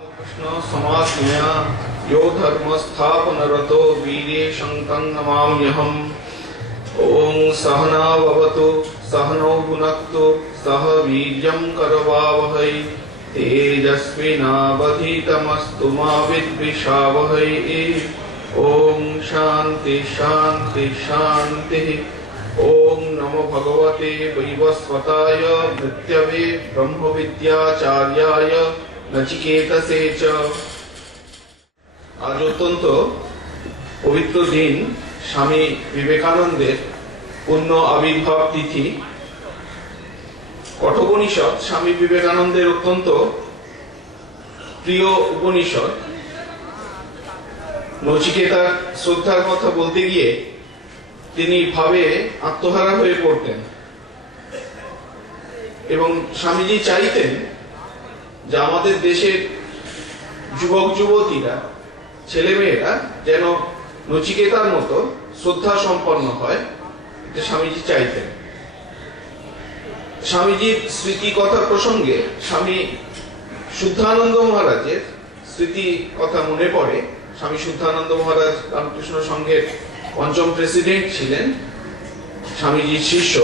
कृष्ण समाज्ञया यो धर्मस्थापनरतो वीर्ये शङ्कं नमाम्यहम्। ओं सहनाववतु सहनौ भुनक्तु सह वीर्यं करवावहै तेजस्विनावधीतमस्तु मा विद्विषावहै। ओं शान्ति शान्ति शान्तिः। ओं नमो भगवते वैवस्वताय मृत्यवे ब्रह्मविद्याचार्याय नचिकेतसे च। आज अत्यंत पवित्र दिन स्वामी विवेकानंदेर पुण्य आविर्भाव तिथि। कठोपनिषद स्वामी विवेकानंदेर अत्यंत प्रिय उपनिषद। नचिकेतार श्रद्धार कथा बोलते गिये तिनि भावे आत्महारा हये पड़तेन एवं स्वामीजी चाइतेन যে আমাদের দেশের যুবক যুবতীরা ছেলেমেয়েরা যেন নচিকেতার মতো শ্রদ্ধা সম্পন্ন হয়, এটা স্বামীজি চাইতেন। স্বামীজির স্মৃতি কথা প্রসঙ্গে স্বামী শুদ্ধানন্দ মহারাজের স্মৃতি কথা মনে পড়ে। স্বামী শুদ্ধানন্দ মহারাজ রামকৃষ্ণ সংঘের পঞ্চম প্রেসিডেন্ট ছিলেন, স্বামীজির শিষ্য।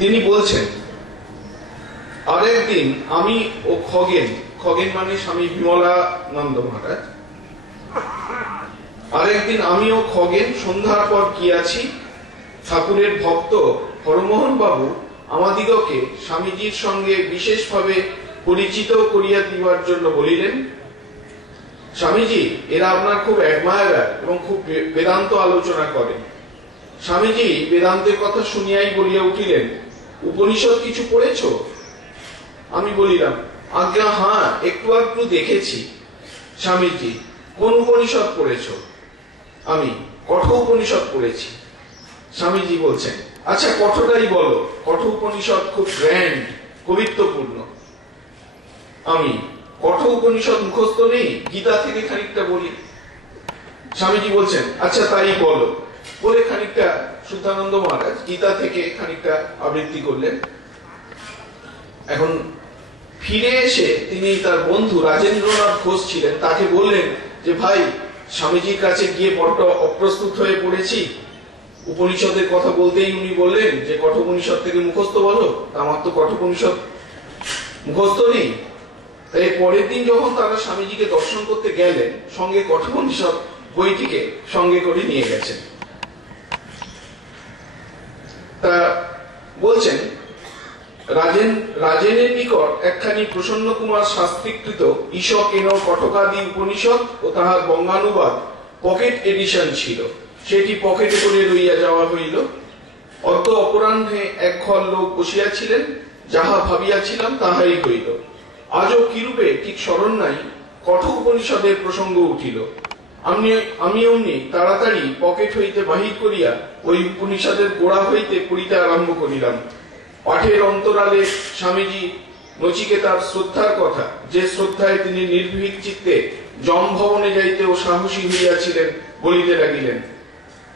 তিনি বলছেন, আরেকদিন আমি ও খগেন, খগেন মানে স্বামী বিমলানন্দ মহারাজ, আরেকদিন আমি ও খগেন সন্ধ্যার পর গিয়াছি। ঠাকুরের ভক্ত হরমোহন বাবু আমাদিগকে স্বামীজির সঙ্গে বিশেষভাবে পরিচিত করিয়া দিবার জন্য বলিলেন, স্বামীজি এরা আপনার খুব অ্যাডমায়ারার এবং খুব বেদান্ত আলোচনা করেন। স্বামীজি বেদান্তের কথা শুনিয়াই বলিয়া উঠিলেন, উপনিষদ কিছু পড়েছ? আমি বলিলাম, আজ্ঞা হ্যাঁ, একটু একটু দেখেছি। স্বামীজি, কোন উপনিষদ পড়েছ? আমি কঠো উপনিষদ পড়েছি। স্বামীজি বলছেন, আচ্ছা কঠোটাই বলো, কঠো উপনিষদ খুব গ্র্যান্ড, কবিত্বপূর্ণ। আমি কঠো উপনিষদ মুখস্থ নেই, গীতা থেকে খানিকটা বলি। স্বামীজি বলছেন, আচ্ছা তাই বলো। বলে খানিকটা শুদ্ধানন্দ মহারাজ গীতা থেকে খানিকটা আবৃত্তি করলেন। এখন ফিরে এসে তিনি তার বন্ধু রাজেন্দ্রনাথ ঘোষ ছিলেন, তাকে বললেন যে ভাই, স্বামীজির কাছে গিয়ে বড্ড অপ্রস্তুত হয়ে পড়েছি। উপনিষদের কথা বলতেই উনি বললেন যে কঠোপনিষদ থেকে মুখস্থ বলো। আমার তো কঠোপনিষদ মুখস্থ নেই। তাই পরের দিন যখন তারা স্বামীজিকে দর্শন করতে গেলেন, সঙ্গে কঠোপনিষদ বইটিকে সঙ্গে করে নিয়ে গেছেন। তা বলছেন, রাজেনের নিকট একখানি প্রসন্ন কুমার শাস্ত্রীকৃত ঈশক এন কটকাদি উপনিষদ ও তাহার বঙ্গানুবাদ পকেট এডিশন ছিল। সেটি পকেটে করে লইয়া যাওয়া হইল। অত অপরাহ্নে এক ঘর লোক বসিয়াছিলেন, যাহা ভাবিয়াছিলাম তাহাই হইল। আজও কিরূপে ঠিক স্মরণ নাই, কঠো উপনিষদের প্রসঙ্গ উঠিল। আমি অমনি তাড়াতাড়ি পকেট হইতে বাহির করিয়া ওই উপনিষদের গোড়া হইতে পড়িতে আরম্ভ করিলাম। পাঠের অন্তরালে স্বামীজি নচিকেতার শ্রদ্ধার কথা, যে শ্রদ্ধায় তিনি নির্ভীক চিত্তে যম ভবনে যাইতেও সাহসী হইয়াছিলেন, বলিতে লাগিলেন।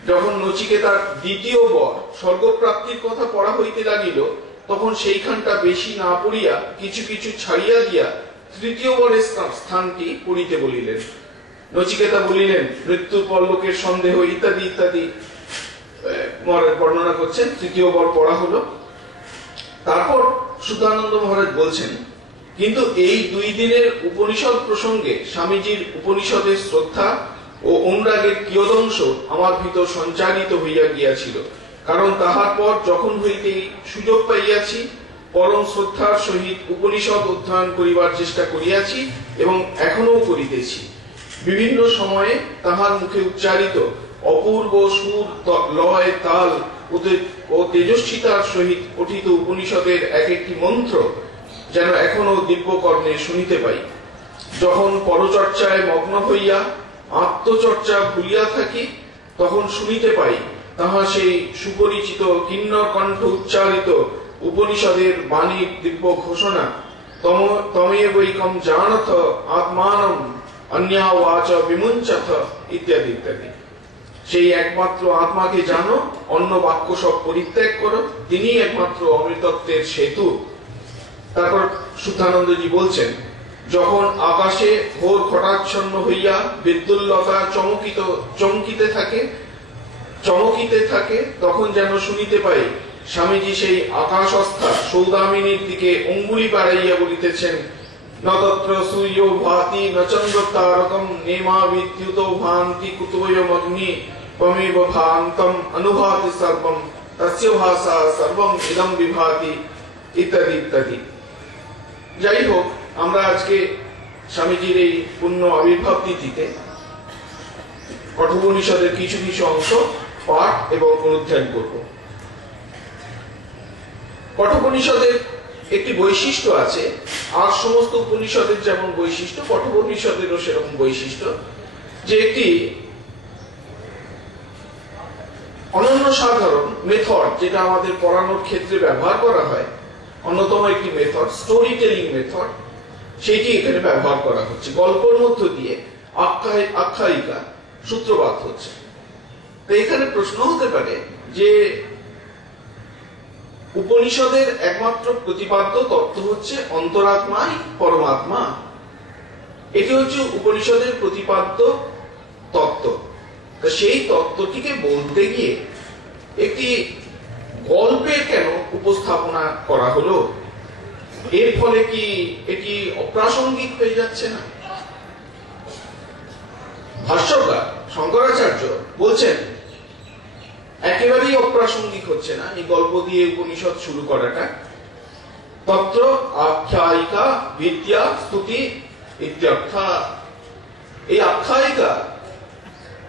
যখন নচিকেতার দ্বিতীয় বর স্বর্গপ্রাপ্তির কথা পড়া হইতে লাগিল, তখন সেইখানটা বেশি না পড়িয়া কিছু কিছু ছাড়িয়া দিয়া তৃতীয় বরের স্থানটি পড়িতে বলিলেন। নচিকেতা বলিলেন, মৃত্যুর পরলোকের সন্দেহ ইত্যাদি ইত্যাদি বর্ণনা করছেন। তৃতীয় বর পড়া হলো। তারপর শুদ্ধানন্দ মহারাজ বলছেন, কিন্তু এই 2 দিনের উপনিষদ প্রসঙ্গে স্বামীজির উপনিষদের শ্রদ্ধা ও অনুরাগের কিয়দংশ আমার ভিতর সঞ্চারিত হইয়া গিয়াছিল। কারণ তাহার পর যখন হইতেই সুযোগ পাইয়াছি, পরম শ্রদ্ধার সহিত উপনিষদ অধ্যয়ন করিবার চেষ্টা করিয়াছি এবং এখনো করিতেছি। বিভিন্ন সময়ে তাহার মুখে উচ্চারিত অপূর্ব সুর, লয়, তাল ও তেজস্বিতার সহিত পঠিত উপনিষদের এক একটি মন্ত্র যেন এখনো দিব্য কর্ণে শুনিতে পাই। যখন পরচর্চায় মগ্ন হইয়া আত্মচর্চা ভুলিয়া থাকি, তখন শুনিতে পাই তাহা সেই সুপরিচিত কিন্নর কণ্ঠ উচ্চারিত উপনিষদের বাণীর দিব্য ঘোষণা, তমেবৈকম জানথ আত্মানম অন্যা ওয়াচ বিমুঞ্চথ ইত্যাদি ইত্যাদি। সেই একমাত্র আত্মাকে জানো, অন্য বাক্য সব পরিত্যাগ করো, তিনি একমাত্র অমৃতত্বের সেতু। তারপর শুদ্ধানন্দজি বলছেন, যখন আকাশে ঘোর ঘটাচ্ছন্ন হইয়া বিদ্যুল্লতা চমকিতে থাকে তখন যেন শুনিতে পাই স্বামীজি সেই আকাশস্থা সৌদামিনীর দিকে অঙ্গুলি বাড়াইয়া বলিতেছেন, নতত্র সূর্য ভাতি ন চন্দ্র তারকম নেমা বিদ্যুত ভান্তি কুতোয়মগ্নি ত্বমেব ভান্তম অনুভাতি সর্বম তস্য ভাষা সর্বম ইদম বিভাতি ইত্যাদি ইত্যাদি। যাই হোক, আমরা আজকে স্বামীজির এই পূর্ণ আবির্ভাব তিথিতে কঠোপনিষদের কিছু কিছু অংশ পাঠ এবং অনুধ্যান করব। কঠোপনিষদের একটি বৈশিষ্ট্য আছে, আর সমস্ত উপনিষদের যেমন বৈশিষ্ট্য কঠোপনিষদেরও সেরকম বৈশিষ্ট্য, যে একটি অনন্য সাধারণ মেথড যেটা আমাদের পড়ানোর ক্ষেত্রে ব্যবহার করা হয়, অন্যতম একটি মেথড স্টোরি টেলিং মেথড, সেটি এখানে ব্যবহার করা হচ্ছে। গল্পের মধ্য দিয়ে আখ্যায়িকা সূত্রপাত হচ্ছে। তো এখানে প্রশ্ন হতে পারে যে উপনিষদের একমাত্র প্রতিপাদ্য তত্ত্ব হচ্ছে অন্তরাত্মাই পরমাত্মা, এটি হচ্ছে উপনিষদের প্রতিপাদ্য তত্ত্ব। সেই তত্ত্বটিকে বলতে গিয়ে একটি গল্পের কেন উপস্থাপনা করা হলো? এর ফলে কি এটি অপ্রাসঙ্গিক হয়ে যাচ্ছে না? ভাষ্যকার শঙ্করাচার্য বলছেন একেবারেই অপ্রাসঙ্গিক হচ্ছে না এই গল্প দিয়ে উপনিষদ শুরু করাটা। তত্র আখ্যায়িকা বিদ্যা স্তুতি ইত্যর্থা। এই আখ্যায়িকা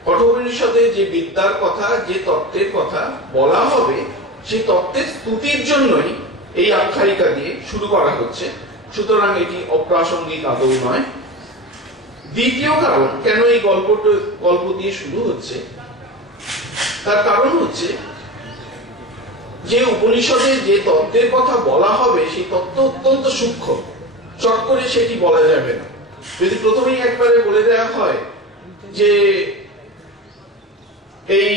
কঠোপনিষদে যে বিদ্যার কথা, যে তত্ত্বের কথা বলা হবে, সেই তত্ত্বের স্তুতির জন্যই এই আখ্যায়িকা দিয়ে শুরু করা হচ্ছে। সুতরাং এটি অপ্রাসঙ্গিক আদৌ নয়। দ্বিতীয় কারণ কেন এই গল্প দিয়ে শুরু হচ্ছে, তার কারণ হচ্ছে যে উপনিষদে যে তত্ত্বের কথা বলা হবে সেই তত্ত্ব অত্যন্ত সূক্ষ্ম, চট করে সেটি বলা যাবে না। যদি প্রথমেই একবারে বলে দেওয়া হয় যে এই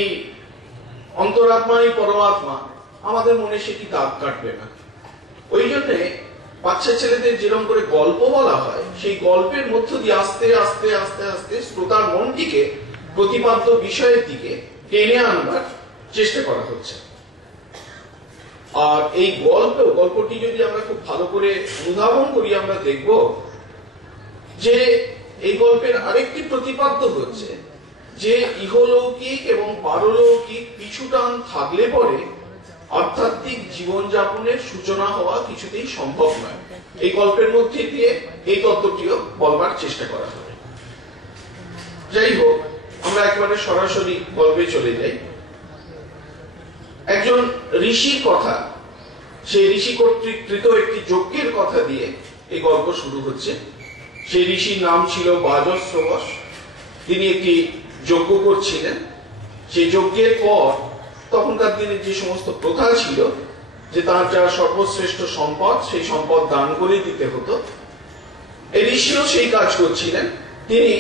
অন্তরাত্মাই পরমাত্মা, আমাদের মনে সেটি দাগ কাটবে না। ওই জন্য বাচ্চা ছেলেদের যেরকম করে গল্প বলা হয়, সেই গল্পের মধ্য দিয়ে আস্তে আস্তে আস্তে আস্তে শ্রোতার মনটিকে প্রতিপাদ্য বিষয়ের দিকে টেনে আনবার চেষ্টা করা হচ্ছে। আর এই গল্পটি যদি আমরা খুব ভালো করে অনুধাবন করি, আমরা দেখব যে এই গল্পের আরেকটি প্রতিপাদ্য হচ্ছে যে ইহলৌকিক এবং পারলৌকিক পিছুটান থাকলে পরে আধ্যাত্মিক জীবনযাপনের সূচনা হওয়া কিছুতেই সম্ভব নয়। এই গল্পের মধ্যে দিয়ে এই তত্ত্বটিও বলবার চেষ্টা করা হবে। যাই হোক, আমরা একেবারে সরাসরি গল্পে চলে যাই। একজন ঋষির কথা, সেই ঋষি কর্তৃক কৃত একটি যজ্ঞের কথা দিয়ে এই গল্প শুরু হচ্ছে। সেই ঋষির নাম ছিল বাজশ্রবস। তিনি একটি যজ্ঞ করছিলেন। সেই যজ্ঞের পর তখনকার দিনে যে সমস্ত প্রথা ছিল যে তার যা সর্বশ্রেষ্ঠ সম্পদ, সেই সম্পদ দান করে দিতে হতো। এই ঋষিও সেই কাজ করছিলেন। তিনি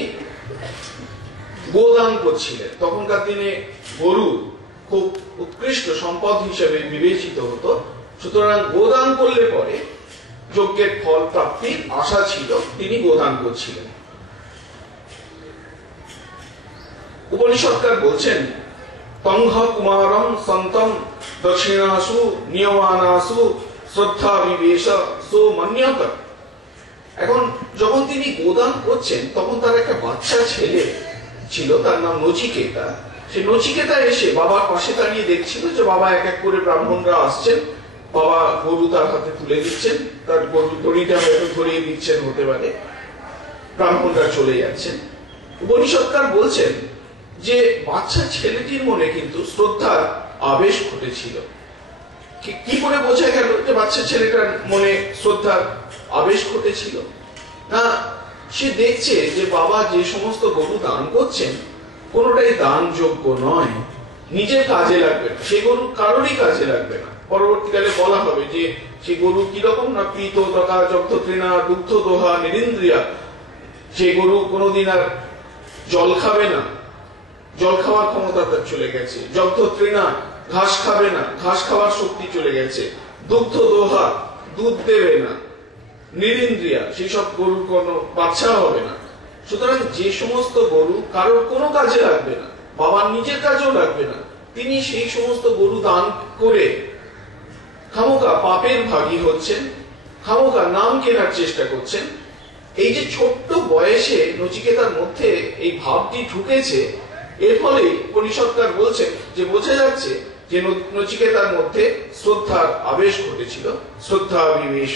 গোদান করছিলেন। তখনকার দিনে গরু খুব উৎকৃষ্ট সম্পদ হিসেবে বিবেচিত হতো। সুতরাং গোদান করলে পরে যজ্ঞের ফল প্রাপ্তির আশা ছিল, তিনি গোদান করছিলেন। উপনিষদকার বলছেন, তংহ কুমারম সন্তম দক্ষিণাসু নিয়মানাসু শ্রদ্ধা বিবেশ সো মন্যত। এখন যখন তিনি গোদান করছেন, তখন তার একটা বাচ্চা ছেলে ছিল, তার নাম নচিকেতা। সেই নচিকেতা এসে বাবার পাশে দাঁড়িয়ে দেখছিল যে বাবা এক এক করে ব্রাহ্মণরা আসছেন, বাবা গরু তার হাতে তুলে দিচ্ছেন, তার গরু দড়িটা হয়তো ধরিয়ে দিচ্ছেন হতে পারে, ব্রাহ্মণরা চলে যাচ্ছেন। উপনিষদকার বলছেন যে বাচ্চা ছেলেটির মনে কিন্তু শ্রদ্ধার আবেশ ঘটেছিল। কি করে বোঝা গেল যে বাচ্চা ছেলেটার মনে শ্রদ্ধার আবেশ ঘটেছিল? না, সে দেখছে যে বাবা যে সমস্ত গরু দান করছেন কোনোটাই দানযোগ্য নয়, নিজের কাজে লাগবে না, সে গরু কারোরই কাজে লাগবে না। পরবর্তীকালে বলা হবে যে সে গরু কিরকম না, পীত তথা জব্দ তৃণা দুগ্ধ দোহা নিরিন্দ্রিয়া। সে গরু কোনোদিন আর জল খাবে না, জল খাওয়ার ক্ষমতা তার চলে গেছে। জব্দ তৃণা ঘাস খাবে না, ঘাস খাওয়ার শক্তি চলে গেছে। দুগ্ধ দোহা দুধ দেবে না, নিরিন্দ্রিয়া, সেই সব গরুর কোনো বাচ্চা হবে না। সুতরাং যে সমস্ত গরু কারোর কোনো কাজে লাগবে না, বাবার নিজের কাজেও লাগবে না, তিনি সেই সমস্ত গরু দান করে খামোকা পাপের ভাগী হচ্ছেন, খামোকা নাম কেনার চেষ্টা করছেন। এই যে ছোট্ট বয়সে নচিকেতার মধ্যে এই ভাবটি ঢুকেছে, এর ফলে উপনিষদকার বলছেন যে বোঝা যাচ্ছে যে নচিকেতার মধ্যে শ্রদ্ধার আবেশ ঘটেছিল, শ্রদ্ধা বিবেশ।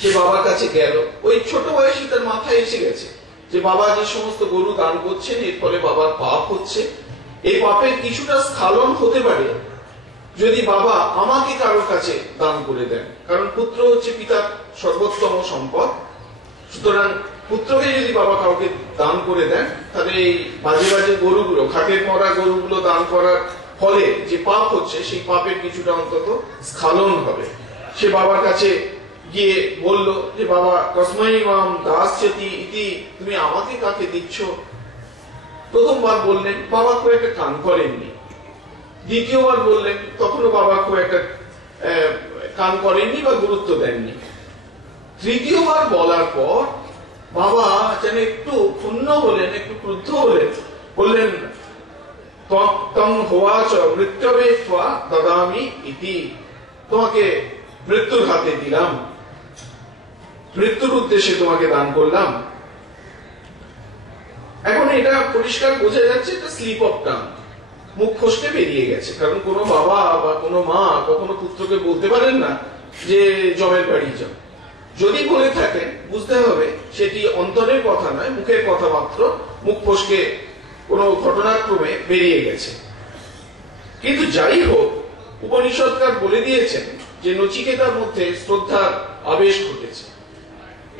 সে বাবার কাছে গেল, ওই ছোট বয়সে তার মাথায় এসে গেছে যে বাবা যে সমস্ত গরু দান করছেন এর ফলে বাবার পাপ হচ্ছে, এই পাপের কিছুটা স্খলন হতে পারে যদি বাবা আমাকে কারোর কাছে দান করে দেন, কারণ পুত্র হচ্ছে পিতার সর্বোত্তম সম্পদ। সুতরাং পুত্রকে যদি বাবা কাউকে দান করে দেন, তাহলে এই বাজে বাজে গরুগুলো, খাটের মরা গরুগুলো দান করার ফলে যে পাপ হচ্ছে সেই পাপের কিছুটা অন্তত স্খলন হবে। সে বাবার কাছে গিয়ে বলল যে বাবা কসমৈ মাম দাস্যতি ইতি, তুমি আমাকে কাকে দিচ্ছ? প্রথমবার বললেন, বাবা খুব একটা কান করেননি। দ্বিতীয়বার বললেন, তখনও বাবা খুব একটা কান করেননি বা গুরুত্ব দেননি। তৃতীয়বার বলার পর বাবা যেন একটু ক্ষুণ্ণ হলেন, একটু ক্রুদ্ধ হলেন, বললেন তং হোয়াচ মৃত্যবে ত্বা দদামি ইতি, তোমাকে মৃত্যুর হাতে দিলাম, মৃত্যুর উদ্দেশ্যে তোমাকে দান করলাম। এখন এটা পরিষ্কার বোঝা যাচ্ছে এটা স্লিপ অফ টাং, মুখ ফসকে বেরিয়ে গেছে। কারণ কোনো বাবা বা কোনো মা কখনো পুত্রকে বলতে পারেন না যে জমের বাড়ি যাও। যদি বলে থাকেন বুঝতে হবে সেটি অন্তরের কথা নয়, মুখের কথা মাত্র, মুখ ফসকে কোনো ঘটনাক্রমে বেরিয়ে গেছে। কিন্তু যাই হোক, উপনিষদকার বলে দিয়েছেন যে নচিকেতার মধ্যে শ্রদ্ধার আবেশ ঘটেছে।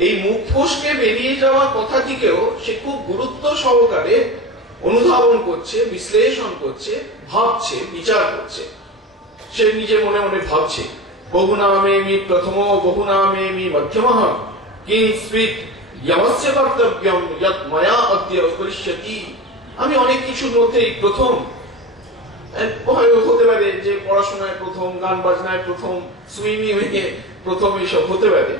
এই মুখ ফসকে বেরিয়ে যাওয়া কথাটিকেও সে খুব গুরুত্ব সহকারে অনুধাবন করছে, বিশ্লেষণ করছে, ভাবছে, বিচার করছে। সে নিজে মনে মনে ভাবছে, বহুনামেমি প্রথম বহুনামেমি মধ্যমঃ কিঞ্চিৎ যমস্য কর্তব্যম যৎ ময়া অদ্য করিষ্যতি। আমি অনেক কিছুর মধ্যে প্রথম, হতে পারে যে পড়াশোনায় প্রথম, গান বাজনায় প্রথম, সুইমিং এ প্রথম, এইসব হতে পারে।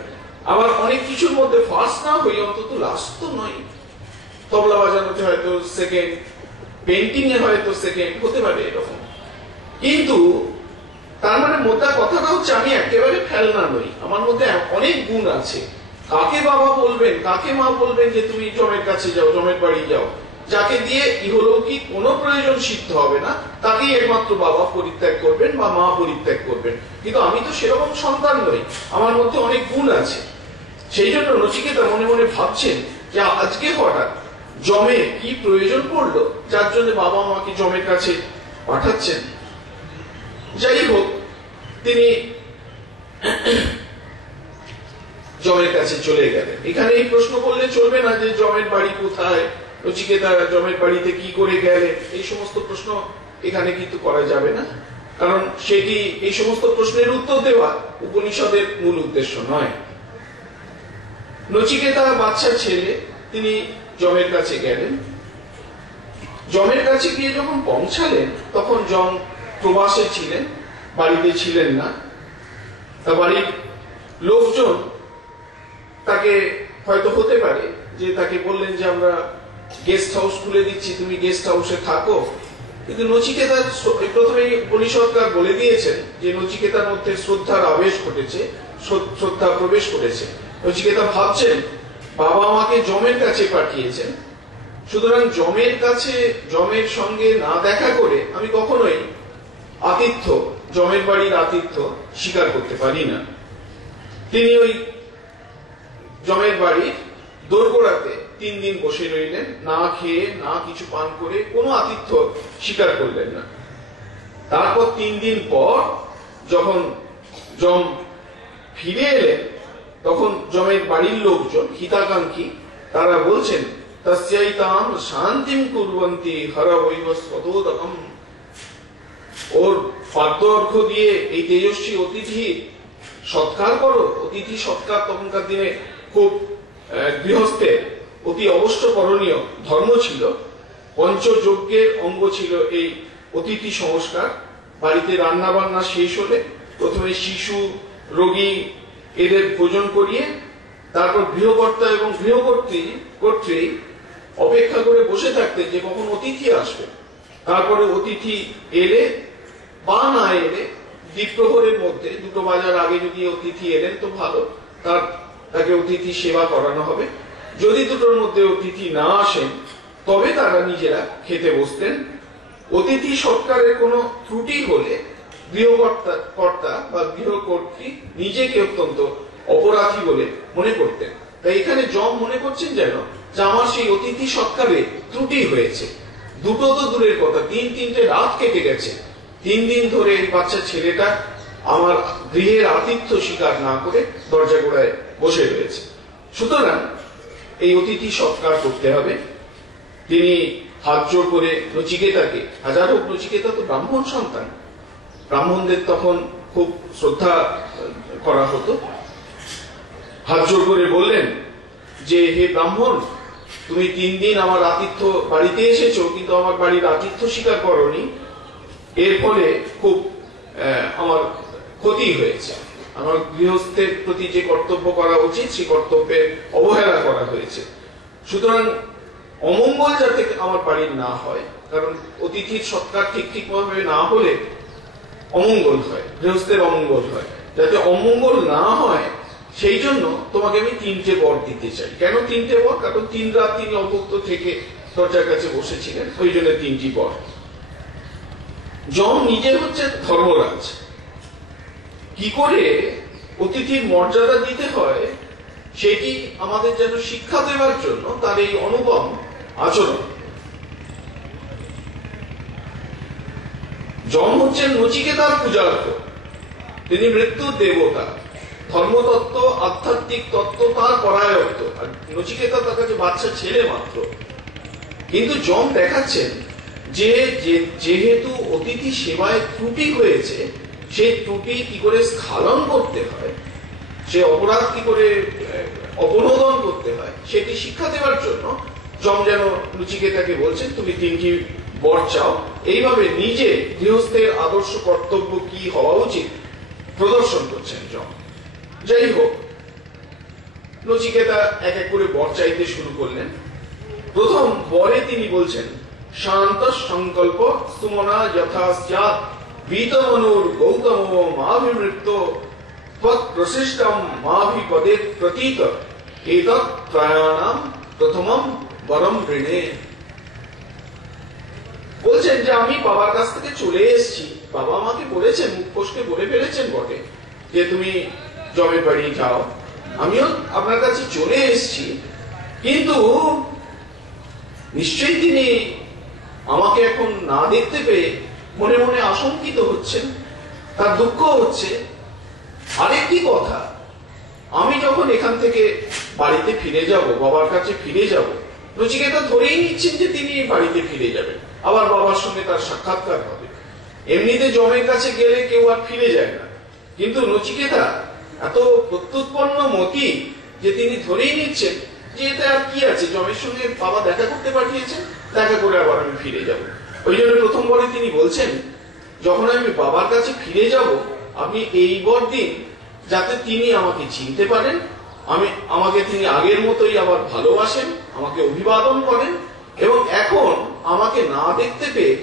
আবার অনেক কিছুর মধ্যে ফার্স্ট না হই, অন্তত লাস্ট তো নয়। তবলা বাজানোতে হয়তো সেকেন্ড, পেন্টিং এ হয়তো সেকেন্ড, হতে পারে এরকম। কিন্তু তার মানে মোদ্দা কথাটা হচ্ছে আমি একেবারে ফেলনা নই, আমার মধ্যে অনেক গুণ আছে। কাকে বাবা বলবেন, কাকে মা বলবেন যে তুমি জমের কাছে যাও, জমের বাড়ি যাও, যাকে দিয়ে ইহলৌকিক কোনো প্রয়োজন সিদ্ধ হবে না, তাকেই একমাত্র বাবা পরিত্যাগ করবেন বা মা পরিত্যাগ করবেন। কিন্তু আমি তো সেরকম সন্তান নই, আমার মধ্যে অনেক গুণ আছে। সেই জন্য নচিকেতা মনে মনে ভাবছেন যে আজকে হঠাৎ জমে কি প্রয়োজন পড়লো যার জন্য বাবা আমাকে জমের কাছে পাঠাচ্ছেন। যাই হোক, তিনি জমের কাছে চলে গেলেন। এখানে এই প্রশ্ন করলে চলবে না যে জমের বাড়ি কোথায়, নচিকেতা জমের বাড়িতে কি করে গেলেন, এই সমস্ত প্রশ্ন এখানে কিন্তু করা যাবে না, কারণ সেটি এই সমস্ত প্রশ্নের উত্তর দেওয়া উপনিষদের মূল উদ্দেশ্য নয়। নচিকেতা বাচ্চা ছেলে, তিনি জমের কাছে গেলেন। জমের কাছে গিয়ে যখন পৌঁছালেন তখন জম প্রবাসে ছিলেন, বাড়িতে ছিলেন না। তা বাড়ির লোকজন তাকে হয়তো হতে পারে যে তাকে বললেন যে আমরা গেস্ট হাউস খুলে দিচ্ছি, তুমি গেস্ট হাউসে থাকো। কিন্তু নচিকেতা প্রথমে উপনিষদকার বলে দিয়েছেন যে নচিকেতার মধ্যে শ্রদ্ধার আবেশ ঘটেছে, শ্রদ্ধা প্রবেশ করেছে। নচিকেতা ভাবছেন বাবা আমাকে জমের কাছে পাঠিয়েছেন, সুতরাং জমের কাছে, জমের সঙ্গে না দেখা করে আমি কখনোই আতিথ্য, জমের বাড়ির আতিথ্য স্বীকার করতে পারি না। তিনি ওই জমের বাড়ির দোরগোড়াতে 3 দিন বসে রইলেন, না খেয়ে, না কিছু পান করে, কোনো আতিথ্য স্বীকার করলেন না। তারপর 3 দিন পর যখন জম ফিরে এলেন, তখন জমের বাড়ির লোকজন হিতাকাঙ্ক্ষী, তারা বলছেন তস্যাইতাম শান্তিম কুর্বন্তি হরবৈব স্বদোদকম। ওর পাদ্য অর্ঘ্য দিয়ে এই তেজস্বী অতিথির সৎকার করো। অতিথি সৎকার তখনকার দিনে খুব গৃহস্থের অতি অবশ্য করণীয় ধর্ম ছিল। পঞ্চযজ্ঞের অঙ্গ ছিল এই অতিথি সংস্কার। বাড়িতে রান্না বান্না শেষ হলে প্রথমে শিশু, রোগী এদের ভোজন করিয়ে তারপর গৃহকর্তা এবং কর্ত্রী অপেক্ষা করে বসে থাকতেন যে কখন অতিথি আসবে। তারপরে অতিথি এলে বা না এলে দ্বিপ্রহরের মধ্যে, 2 বাজার আগে যদি অতিথি এলেন তো ভালো, তাকে অতিথি সেবা করানো হবে। যদি 2টোর মধ্যে অতিথি না আসেন তবে তারা নিজেরা খেতে বসতেন। অতিথি সৎকারের কোনো ত্রুটি হলে গৃহকর্তা বা গৃহকর্ত্রী নিজেকে অত্যন্ত অপরাধী বলে মনে করতেন। তাই এখানে যম মনে করছেন যেন যে আমার সেই অতিথি সৎকারে ত্রুটি হয়েছে। 2টো তো দূরের কথা, 3-3টে রাত কেটে গেছে, 3 দিন ধরে এই বাচ্চা ছেলেটা আমার গৃহের আতিথ্য স্বীকার না করে দরজা গোড়ায় বসে রয়েছে। সুতরাং এই অতিথি সৎকার করতে হবে। তিনি হাত জোর করে নচিকেতাকে, হাজার হোক নচিকেতা তো ব্রাহ্মণ সন্তান, ব্রাহ্মণদের তখন খুব শ্রদ্ধা করা হতো, হাত জোর করে বললেন যে হে ব্রাহ্মণ, তুমি 3 দিন আমার আতিথ্য বাড়িতে এসেছো কিন্তু আমার বাড়ির আতিথ্য স্বীকার করনি, এর ফলে খুব আমার ক্ষতি হয়েছে। আমার গৃহস্থের প্রতি যে কর্তব্য করা উচিত সেই কর্তব্যের অবহেলা করা হয়েছে। সুতরাং অমঙ্গল যাতে আমার বাড়ির না হয়, কারণ অতিথির সৎকার ঠিক ভাবে না হলে অমঙ্গল হয়, গৃহস্থের অমঙ্গল হয়, যাতে অমঙ্গল না হয় সেই জন্য তোমাকে আমি 3টে বর দিতে চাই। কেন 3টে বর? কারণ 3 রাত তিনি অভুক্ত থেকে দরজার কাছে বসেছিলেন, ওই জন্য 3টি বর। যম নিজে হচ্ছে ধর্মরাজ, কি করে অতিথির মর্যাদা দিতে হয় সেটি আমাদের যেন শিক্ষা দেওয়ার জন্য তার এই অনুপম আচরণ। যম হচ্ছেন নচিকেতার পূজার্থ, তিনি মৃত্যুর দেবতা, ধর্মতত্ত্ব আধ্যাত্মিক তত্ত্ব তার পরায়ত্ত, আর নচিকেতা তার কাছে বাচ্চা ছেলে মাত্র। কিন্তু যম দেখাচ্ছেন যে যেহেতু অতিথি সেবায় ত্রুটি হয়েছে, সেই ত্রুটি কি করে স্খালন করতে হয়, সে অপরাধ কি করে অপনোদন করতে হয় সেটি শিক্ষা দেওয়ার জন্য যম যেন নচিকেতাকে বলছেন তুমি 3টি বর চাও। এইভাবে নিজে গৃহস্থের আদর্শ কর্তব্য কি হওয়া উচিত প্রদর্শন করছেন যম। যাই হোক, নচিকেতা এক এক করে বর চাইতে শুরু করলেন। প্রথম বরে তিনি বলছেন শান্ত সংকল্প সুমনা যথা স্যাৎ বীতমনুর গৌতম মাভিমৃত্য প্রশিষ্টম মাভিপদে প্রতীত এতৎ ত্রয়াণাম প্রথমম বরম ঋণে। বলছেন যে আমি বাবার কাছ থেকে চলে এসেছি, বাবা আমাকে বলেছেন, মুখ ফসকে বলে ফেলেছেন বটে যে তুমি জমের বাড়ি যাও, আমিও আপনার কাছে চলে এসেছি, কিন্তু নিশ্চয়ই তিনি আমাকে এখন না দেখতে পেয়ে মনে মনে আশঙ্কিত হচ্ছেন, তার দুঃখ হচ্ছে। আরেকটি কথা, আমি যখন এখান থেকে বাড়িতে ফিরে যাব, বাবার কাছে ফিরে যাব, নচিকেতা ধরেই নিচ্ছেন যে তিনি বাড়িতে ফিরে যাবেন, আবার বাবার সঙ্গে তার সাক্ষাৎকার হবে। এমনিতে জমের কাছে গেলে কেউ আর ফিরে যায় না, কিন্তু নচিকেতা এত প্রত্যুৎপন্ন মতি যে তিনি ধরেই নিচ্ছেন যে এটা আর কি আছে, জমের সঙ্গে বাবা দেখা করতে পাঠিয়েছেন, দেখা করে আবার আমি ফিরে যাব। ওই জন্য প্রথম বরে তিনি বলছেন যখন আমি বাবার কাছে ফিরে যাব আপনি এই বর দিন যাতে তিনি আমাকে চিনতে পারেন, আমাকে তিনি আগের মতোই আবার ভালোবাসেন, আমাকে অভিবাদন করেন, এবং এখন আমাকে না দেখতে পেয়ে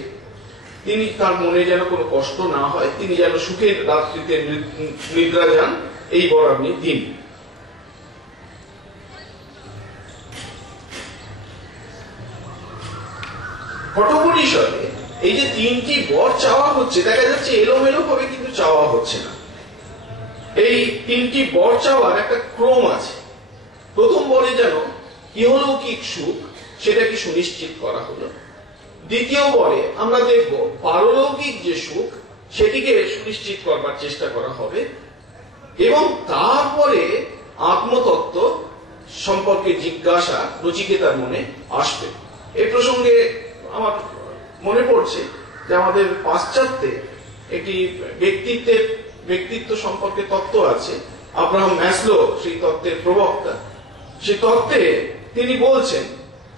তিনি তার মনে যেন কোনো কষ্ট না হয়, তিনি যেন সুখের রাত্রিতে নিদ্রা যান, এই বর আপনি দিন। কঠোপনিষদে এই যে 3টি বর চাওয়া হচ্ছে, দেখা যাচ্ছে এলোমেলো ভাবে কিন্তু চাওয়া হচ্ছে না। এই 3টি বর চাওয়ার একটা ক্রম আছে। প্রথম বরে যেন ইহলৌকিক সুখ সেটাকে সুনিশ্চিত করা হলো। দ্বিতীয় বরে আমরা দেখব পারলৌকিক যে সুখ সেটিকে সুনিশ্চিত করবার চেষ্টা করা হবে, এবং তারপরে আত্মতত্ত্ব সম্পর্কে জিজ্ঞাসা নচিকেতার মনে আসবে। এই প্রসঙ্গে আমার মনে পড়ছে যে আমাদের পাশ্চাত্যে একটি ব্যক্তিত্ব সম্পর্কে তত্ত্ব আছে, আব্রাহাম ম্যাসলো সেই তত্ত্বের প্রবক্তা। সেই তত্ত্বে তিনি বলছেন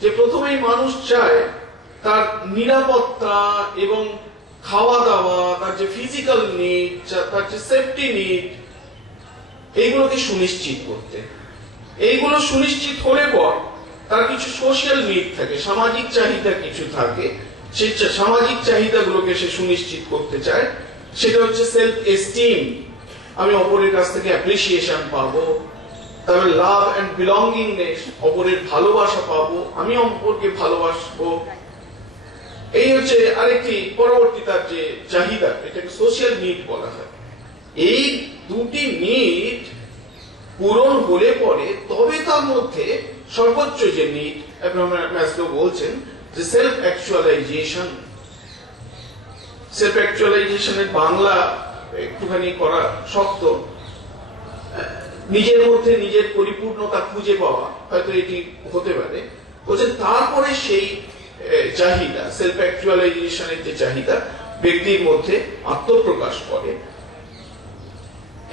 যে প্রথমেই মানুষ চায় তার নিরাপত্তা এবং খাওয়া দাওয়া, তার যে ফিজিক্যাল নিড, তার যে সেফটি নিড, এইগুলোকে সুনিশ্চিত করতে। এইগুলো সুনিশ্চিত হলে পর তার কিছু সোশ্যাল নিড থাকে, সামাজিক চাহিদা কিছু থাকে, সেই সামাজিক চাহিদাগুলোকে সে সুনিশ্চিত করতে চায়। সেটা হচ্ছে সেলফ এস্টিম, আমি অপরের কাছ থেকে অ্যাপ্রিসিয়েশন পাবো, তারপরে লাভ এন্ড বিলঙ্গিংনেস, অপরের ভালোবাসা পাবো, আমি অপরকে ভালোবাসবো। এই হচ্ছে আরেকটি পরবর্তী তার যে চাহিদা, এটাকে সোশ্যাল নিড বলা হয়। এই দুটি নিড পূরণ হলে পরে তবে তার মধ্যে সর্বোচ্চ যে নিড ম্যাসলো বলছেন যে সেলফ অ্যাকচুয়ালাইজেশন। সেলফ অ্যাকচুয়ালাইজেশনের বাংলা একটুখানি করা শক্ত, নিজের মধ্যে নিজের পরিপূর্ণতা খুঁজে পাওয়া, হয়তো এটি হতে পারে। বলছেন তারপরে সেই চাহিদা, সেলফ অ্যাকচুয়ালাইজেশনের যে চাহিদা ব্যক্তির মধ্যে আত্মপ্রকাশ করে।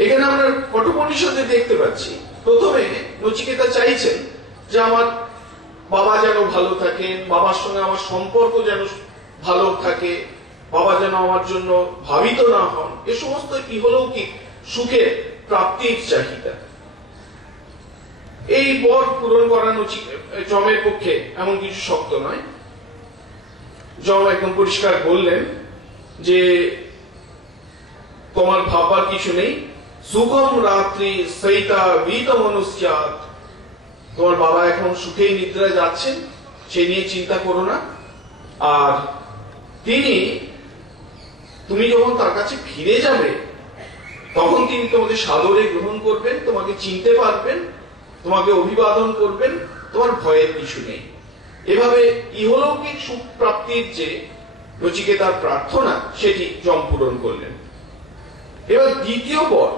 এখানে আমরা কঠোপনিষদে দেখতে পাচ্ছি, প্রথমে নচিকেতা চাইছেন যে আমার বাবা যেন ভালো থাকেন, বাবার সঙ্গে আমার সম্পর্ক যেন ভালো থাকে, বাবা যেন আমার জন্য ভাবিত না হন। এ সমস্ত ইহলৌকিক সুখের প্রাপ্তির চাহিদা। এই বর পূরণ করা যমের পক্ষে এমন কিছু শক্ত নয়। যম একদম পরিষ্কার বললেন যে তোমার ভাববার কিছু নেই, সুখম রাত্রি সৈতা বীত মনুষ্যাত, তোমার বাবা এখন সুখেই নিদ্রায় যাচ্ছেন, সে নিয়ে চিন্তা করো না। আর তুমি যখন তার কাছে ফিরে যাবে তখন তিনি তোমাকে সাদরে গ্রহণ করবেন, তোমাকে চিনতে পারবেন, তোমাকে অভিবাদন করবেন, তোমার ভয়ের কিছু নেই। এভাবে ইহলৌকিক সুখ প্রাপ্তির যে নচিকেতার প্রার্থনা সেটি যম পূরণ করলেন। এবার দ্বিতীয় বর,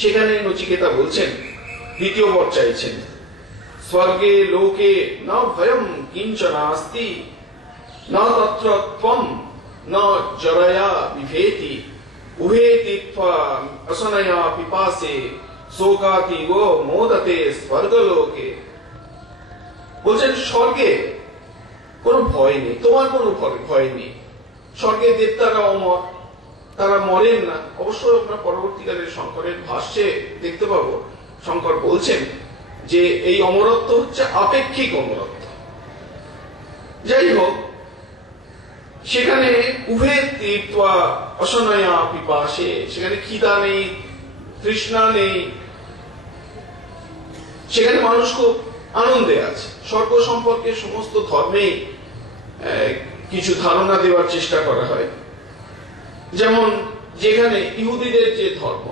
সেখানে নচিকেতা বলছেন, দ্বিতীয় বর চাইছেন, স্বর্গে লোকে ন ভয়ম কিঞ্চনাস্তি ন তত্র ত্বম ন জরয়া বিভেতি উভে তীর্থা অসনয়া পিপাসে শোকাতি গো মোদতে স্বর্গলোকে। বলছেন স্বর্গে কোনো ভয় নেই, তোমার কোনো ভয় নেই। স্বর্গে দেবতারা অমর, তারা মরেন না। অবশ্য আমরা পরবর্তীকালে শঙ্করের ভাষ্যে দেখতে পাবো, শঙ্কর বলছেন যে এই অমরত্ব হচ্ছে আপেক্ষিক অমরত্ব। যাই হোক, সেখানে উভে তীর্থা অসনয়া পিপাসে, সেখানে খিদা নেই, তৃষ্ণা নেই, সেখানে মানুষ খুব আনন্দে আছে। স্বর্গ সম্পর্কে সমস্ত ধর্মেই কিছু ধারণা দেওয়ার চেষ্টা করা হয়। যেমন যেখানে ইহুদিদের যে ধর্ম,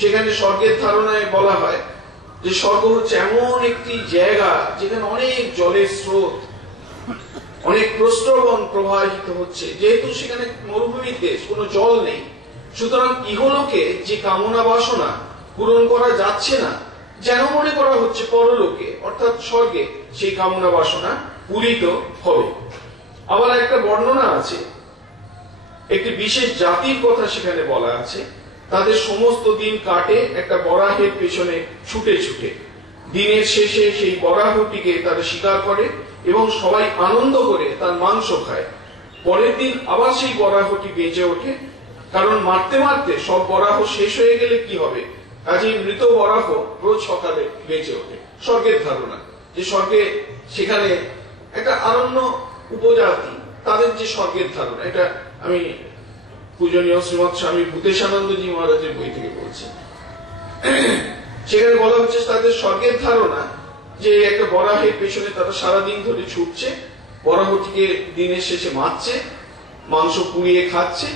সেখানে স্বর্গের ধারণায় বলা হয় যে স্বর্গ হচ্ছে এমন একটি জায়গা যেখানে অনেক জলের স্রোত, অনেক প্রস্রবণ প্রবাহিত হচ্ছে। যেহেতু সেখানে মরুভূমির দেশ, কোনো জল নেই, সুতরাং ইহলোকে যে কামনা বাসনা পূরণ করা যাচ্ছে না, যেন মনে করা হচ্ছে পরলোকে অর্থাৎ স্বর্গে সেই কামনা বাসনা পূরিত হবে। আবার একটা বর্ণনা আছে, একটি বিশেষ জাতির কথা সেখানে বলা আছে, তাদের সমস্ত দিন কাটে একটা বরাহের পেছনে ছুটে ছুটে। দিনের শেষে সেই বরাহটিকে তারা শিকার করে এবং সবাই আনন্দ করে তার মাংস খায়। পরের দিন আবার সেই বরাহটি বেঁচে ওঠে, কারণ মারতে মারতে সব বরাহ শেষ হয়ে গেলে কি হবে, কাজেই মৃত বরাহ রোজ সকালে বেঁচে ওঠে। স্বর্গের ধারণা যে স্বর্গে সেখানে একটা আরণ্য উপজাতি, তাদের যে স্বর্গের ধারণা, এটা আমি পূজনীয় শ্রীমৎ স্বামী ভূতেশানন্দজি মহারাজের বই থেকে বলছি। সেখানে বলা হচ্ছে তাদের স্বর্গের ধারণা যে একটা বরাহের পেছনে তারা সারাদিন ধরে ছুটছে, বরাহটিকে দিনের শেষে মারছে, মাংস পুড়িয়ে খাচ্ছে,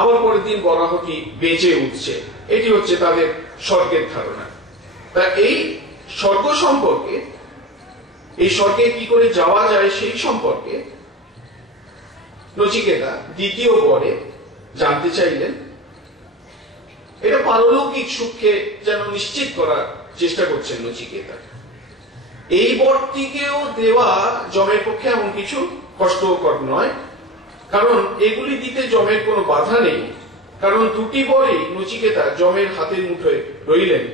আবার পরের দিন বরাহটি বেঁচে উঠছে। এটি হচ্ছে তাদের স্বর্গের ধারণা। তা এই স্বর্গ সম্পর্কে, এই স্বর্গে কি করে যাওয়া যায় সেই সম্পর্কে নচিকেতা দ্বিতীয় বরে জানতে চাইলেন। এটা পারলৌকিক সুখকে যেন নিশ্চিত করার চেষ্টা করছেন নচিকেতা। এই বরটিকেও দেওয়া যমের পক্ষে এমন কিছু কষ্টকর নয়, কারণ এগুলি দিতে যমের কোনো বাধা নেই। কারণ দুটি বরই নচিকেতা যমের হাতের মুঠোয় রইলেন।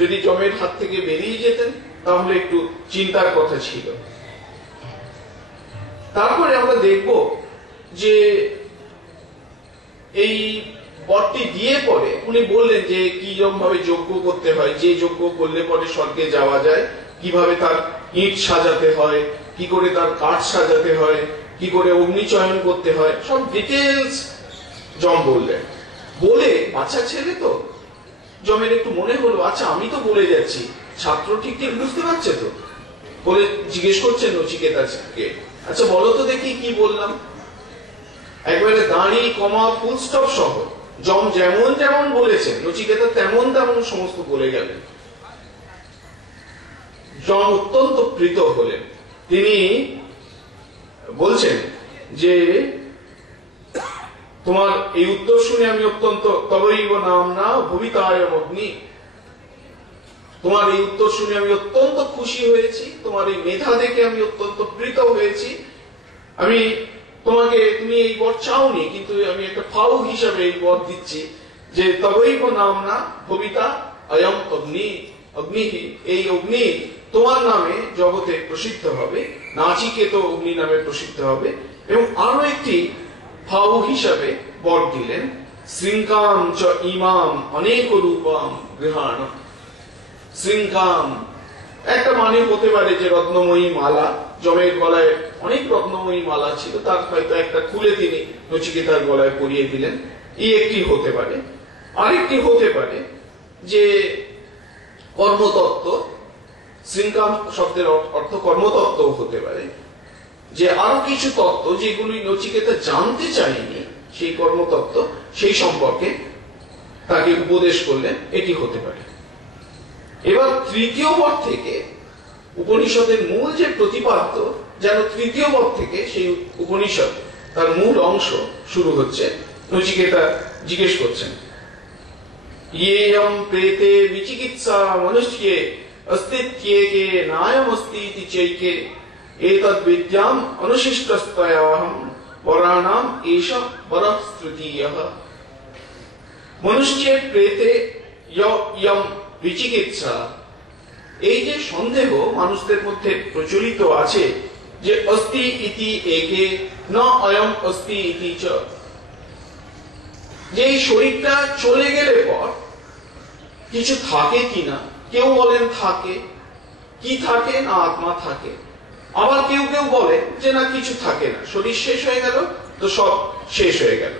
যদি যমের হাত থেকে বেরিয়ে যেতেন তাহলে একটু চিন্তার কথা ছিল। তারপরে আমরা দেখব যে এই বরটি দিয়ে পরে উনি বললেন যে কিরকম ভাবে যজ্ঞ করতে হয়, যে যজ্ঞ করলে পরে স্বর্গে যাওয়া যায়, কিভাবে তার ইট সাজাতে হয়, কি করে তার কাঠ সাজাতে হয়, কি করে অগ্নিচয়ন করতে হয়, সব ডিটেলস যম বললেন। বলে বাচ্চা ছেলে তো যমের একটু মনে হলো, আচ্ছা আমি তো বলে যাচ্ছি, ছাত্র ঠিক ঠিক বুঝতে পারছে তো? বলে জিজ্ঞেস করছেন নচিকেতাকে, আচ্ছা বলো তো দেখি কি বললাম। একবারে দাঁড়ি কমা ফুল স্টপ সহ যম যেমন যেমন বলেছেন নচিকেতা তেমন তেমন সমস্ত বলে গেলেন। যম অত্যন্ত প্রীত হলেন। তিনি বলছেন যে তোমার এই উত্তর শুনে আমি অত্যন্ত তবৈব নাম না ভবিতায় অগ্নি, তোমার এই উত্তর শুনে আমি অত্যন্ত খুশি হয়েছি, তোমার এই মেধা দেখে আমি অত্যন্ত প্রীত হয়েছি। আমি তোমাকে, তুমি এই বর চাওনি, কিন্তু আমি একটা ফাউ হিসাবে এই বর দিচ্ছি যে তবৈব নাম না ভবিতা অয়ম অগ্নি, অগ্নি এই অগ্নি তোমার নামে জগতে প্রসিদ্ধ হবে, নাচিকেত অগ্নি নামে প্রসিদ্ধ হবে। এবং আরো একটি ফাউ হিসাবে বর দিলেন, শৃঙ্কাম চ ইমাম অনেক রূপম গৃহাণ। শৃঙ্কাম একটা মানে হতে পারে যে রত্নময়ী মালা, যমের গলায় অনেক রত্নময়ী মালা ছিল, তার হয়তো একটা খুলে তিনি নচিকেতার গলায় পরিয়ে দিলেন, এই একটি হতে পারে। আরেকটি হতে পারে যে কর্মতত্ত্ব, শৃঙ্কাম শব্দের অর্থ কর্মতত্ত্ব হতে পারে, যে আরো কিছু তত্ত্ব যেগুলি নচিকেতা জানতে চায়নি, সেই কর্মতত্ত্ব সেই সম্পর্কে তাকে উপদেশ করলেন, এটি হতে পারে। এবার তৃতীয় বর থেকে উপনিষদের মূল যে প্রতিপাদ্য, যেন তৃতীয় বর থেকে সেই উপনিষদ তার মূল অংশ শুরু হচ্ছে। নচিকেতা জিজ্ঞেস করছেন, ইয়েয়ম প্রেতে বিচিকিৎসা মনুষ্যে অস্তিত্বেকে নায়মস্তি ইতি চৈকে এতদ বিদ্যাম অনুশিষ্টস্তয়াহম পরাণাম এষ বরঃ তৃতীয়ঃ। মনুষ্যে প্রেতে ইয়ম বিচিকিৎসা, এই যে সন্দেহ মানুষদের মধ্যে প্রচলিত আছে যে অস্তি ইতি একে ন অয়ম অস্তি ইতি চ, যে এই শরীরটা চলে গেলে পর কিছু থাকে কিনা, কেউ বলেন থাকে, কি থাকে না আত্মা থাকে, আবার কেউ কেউ বলে যে না কিছু থাকে না, শরীর শেষ হয়ে গেল তো সব শেষ হয়ে গেল।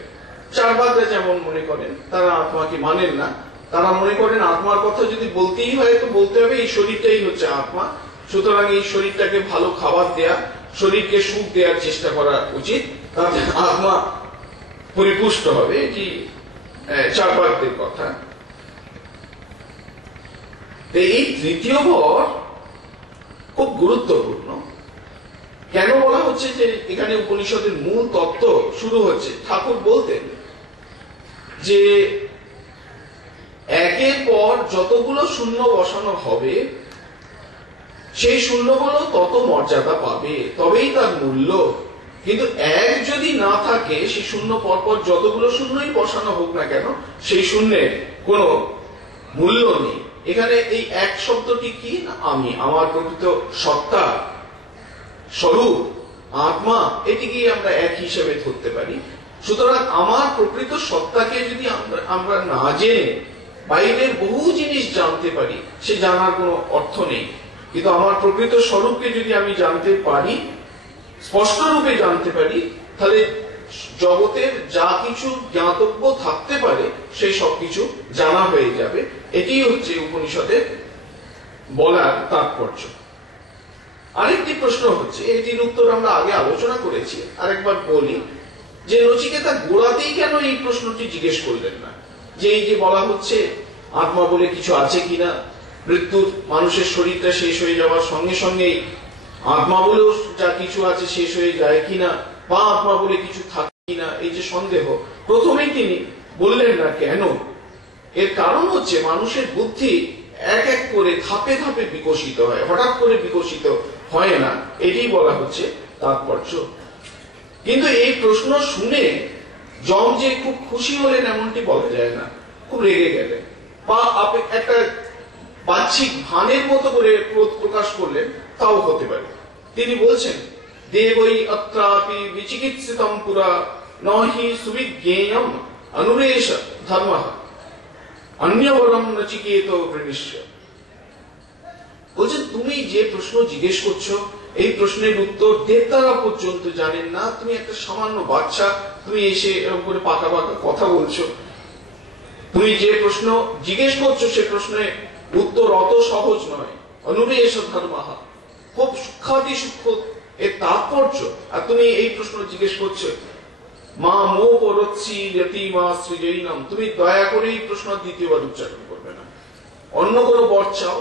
চারবাকরা যেমন মনে করেন, তারা আত্মাকে মানেন না, তারা মনে করেন আত্মার কথা যদি বলতেই হয় তো বলতে হবে এই শরীরটাই হচ্ছে আত্মা, সুতরাং এই শরীরটাকে ভালো খাবার দেয়া, শরীরকে সুখ দেওয়ার চেষ্টা করা উচিত, তাতে আত্মা পরিপুষ্ট হবে। এটি চারবাকদের কথা। এই তৃতীয় বর খুব গুরুত্বপূর্ণ। কেন বলা হচ্ছে যে এখানে উপনিষদের মূল তত্ত্ব শুরু হচ্ছে? ঠাকুর বলতেন যে একের পর যতগুলো শূন্য বসানো হবে সেই শূন্যগুলো তত মর্যাদা পাবে, তবেই তার মূল্য। কিন্তু এক যদি না থাকে, সেই শূন্য পরপর যতগুলো শূন্যই বসানো হোক না কেন, সেই শূন্যের কোনো মূল্য নেই। এখানে এই এক শব্দটি কি না আমি, আমার প্রকৃত সত্তা স্বরূপ আত্মা, এটিকে আমরা এক হিসেবে ধরতে পারি। সুতরাং আমার প্রকৃত সত্তাকে যদি আমরা না জেনে বাইরের বহু জিনিস জানতে পারি, সে জানার কোনো অর্থ নেই। কিন্তু আমার প্রকৃত স্বরূপকে যদি আমি জানতে পারি, স্পষ্ট রূপে জানতে পারি, তাহলে জগতের যা কিছু জ্ঞাতব্য থাকতে পারে সেই সবকিছু জানা হয়ে যাবে। এটি হচ্ছে উপনিষদের বলার তাৎপর্য। আরেকটি প্রশ্ন হচ্ছে, এটির উত্তর আমরা আগে আলোচনা করেছি, আরেকবার বলি, যে নচিকেতা গোড়াতেই কেন এই প্রশ্নটি জিজ্ঞেস করলেন না, যে এই যে বলা হচ্ছে আত্মা বলে কিছু আছে কিনা, মৃত্যুর মানুষের শরীরটা শেষ হয়ে যাওয়ার সঙ্গে সঙ্গেই আত্মা বলেও যা কিছু আছে শেষ হয়ে যায় কিনা, বা আত্মা বলে কিছু থাকে কিনা, এই যে সন্দেহ, প্রথমেই তিনি বললেন না কেন? এর কারণ হচ্ছে মানুষের বুদ্ধি এক এক করে ধাপে ধাপে বিকশিত হয়, হঠাৎ করে বিকশিত হয় না, এটি বলা হচ্ছে তাৎপর্য। কিন্তু এই প্রশ্ন শুনে যম যে খুব খুশি হলেন এমনটি বলা যায় না, খুব রেগে গেলেন, বা একটা বাহ্যিক ভানের মতো করে ক্রোধ প্রকাশ করলেন, তাও হতে পারে। তিনি বলছেন, দেবৈ অত্রাপি বিচিকিৎসিতম পুরা নহি সুবিজ্ঞেয়ম অনুরেশ ধর্ম অন্যবরম নচিকেত প্রবিশ্য। বলছেন তুমি যে প্রশ্ন জিজ্ঞেস করছো এই প্রশ্নের উত্তর দেবতারা পর্যন্ত জানেন না, তুমি একটা সামান্য বাচ্চা, তুমি এসে এরকম করে পাকা পাকা কথা বলছো। তুমি যে প্রশ্ন জিজ্ঞেস করছো সে প্রশ্নের উত্তর অত সহজ নয়। অনুরেশ ধর্ম খুব সূক্ষ্মাতি সূক্ষ্ম এর তাৎপর্য, আর তুমি এই প্রশ্ন জিজ্ঞেস করছো। মা মো পরচ্ছি যতি মা সৃজৈনম, তুমি দয়া করে এই প্রশ্ন দ্বিতীয়বার উচ্চারণ করবে না। অন্য কোনো বর চাও,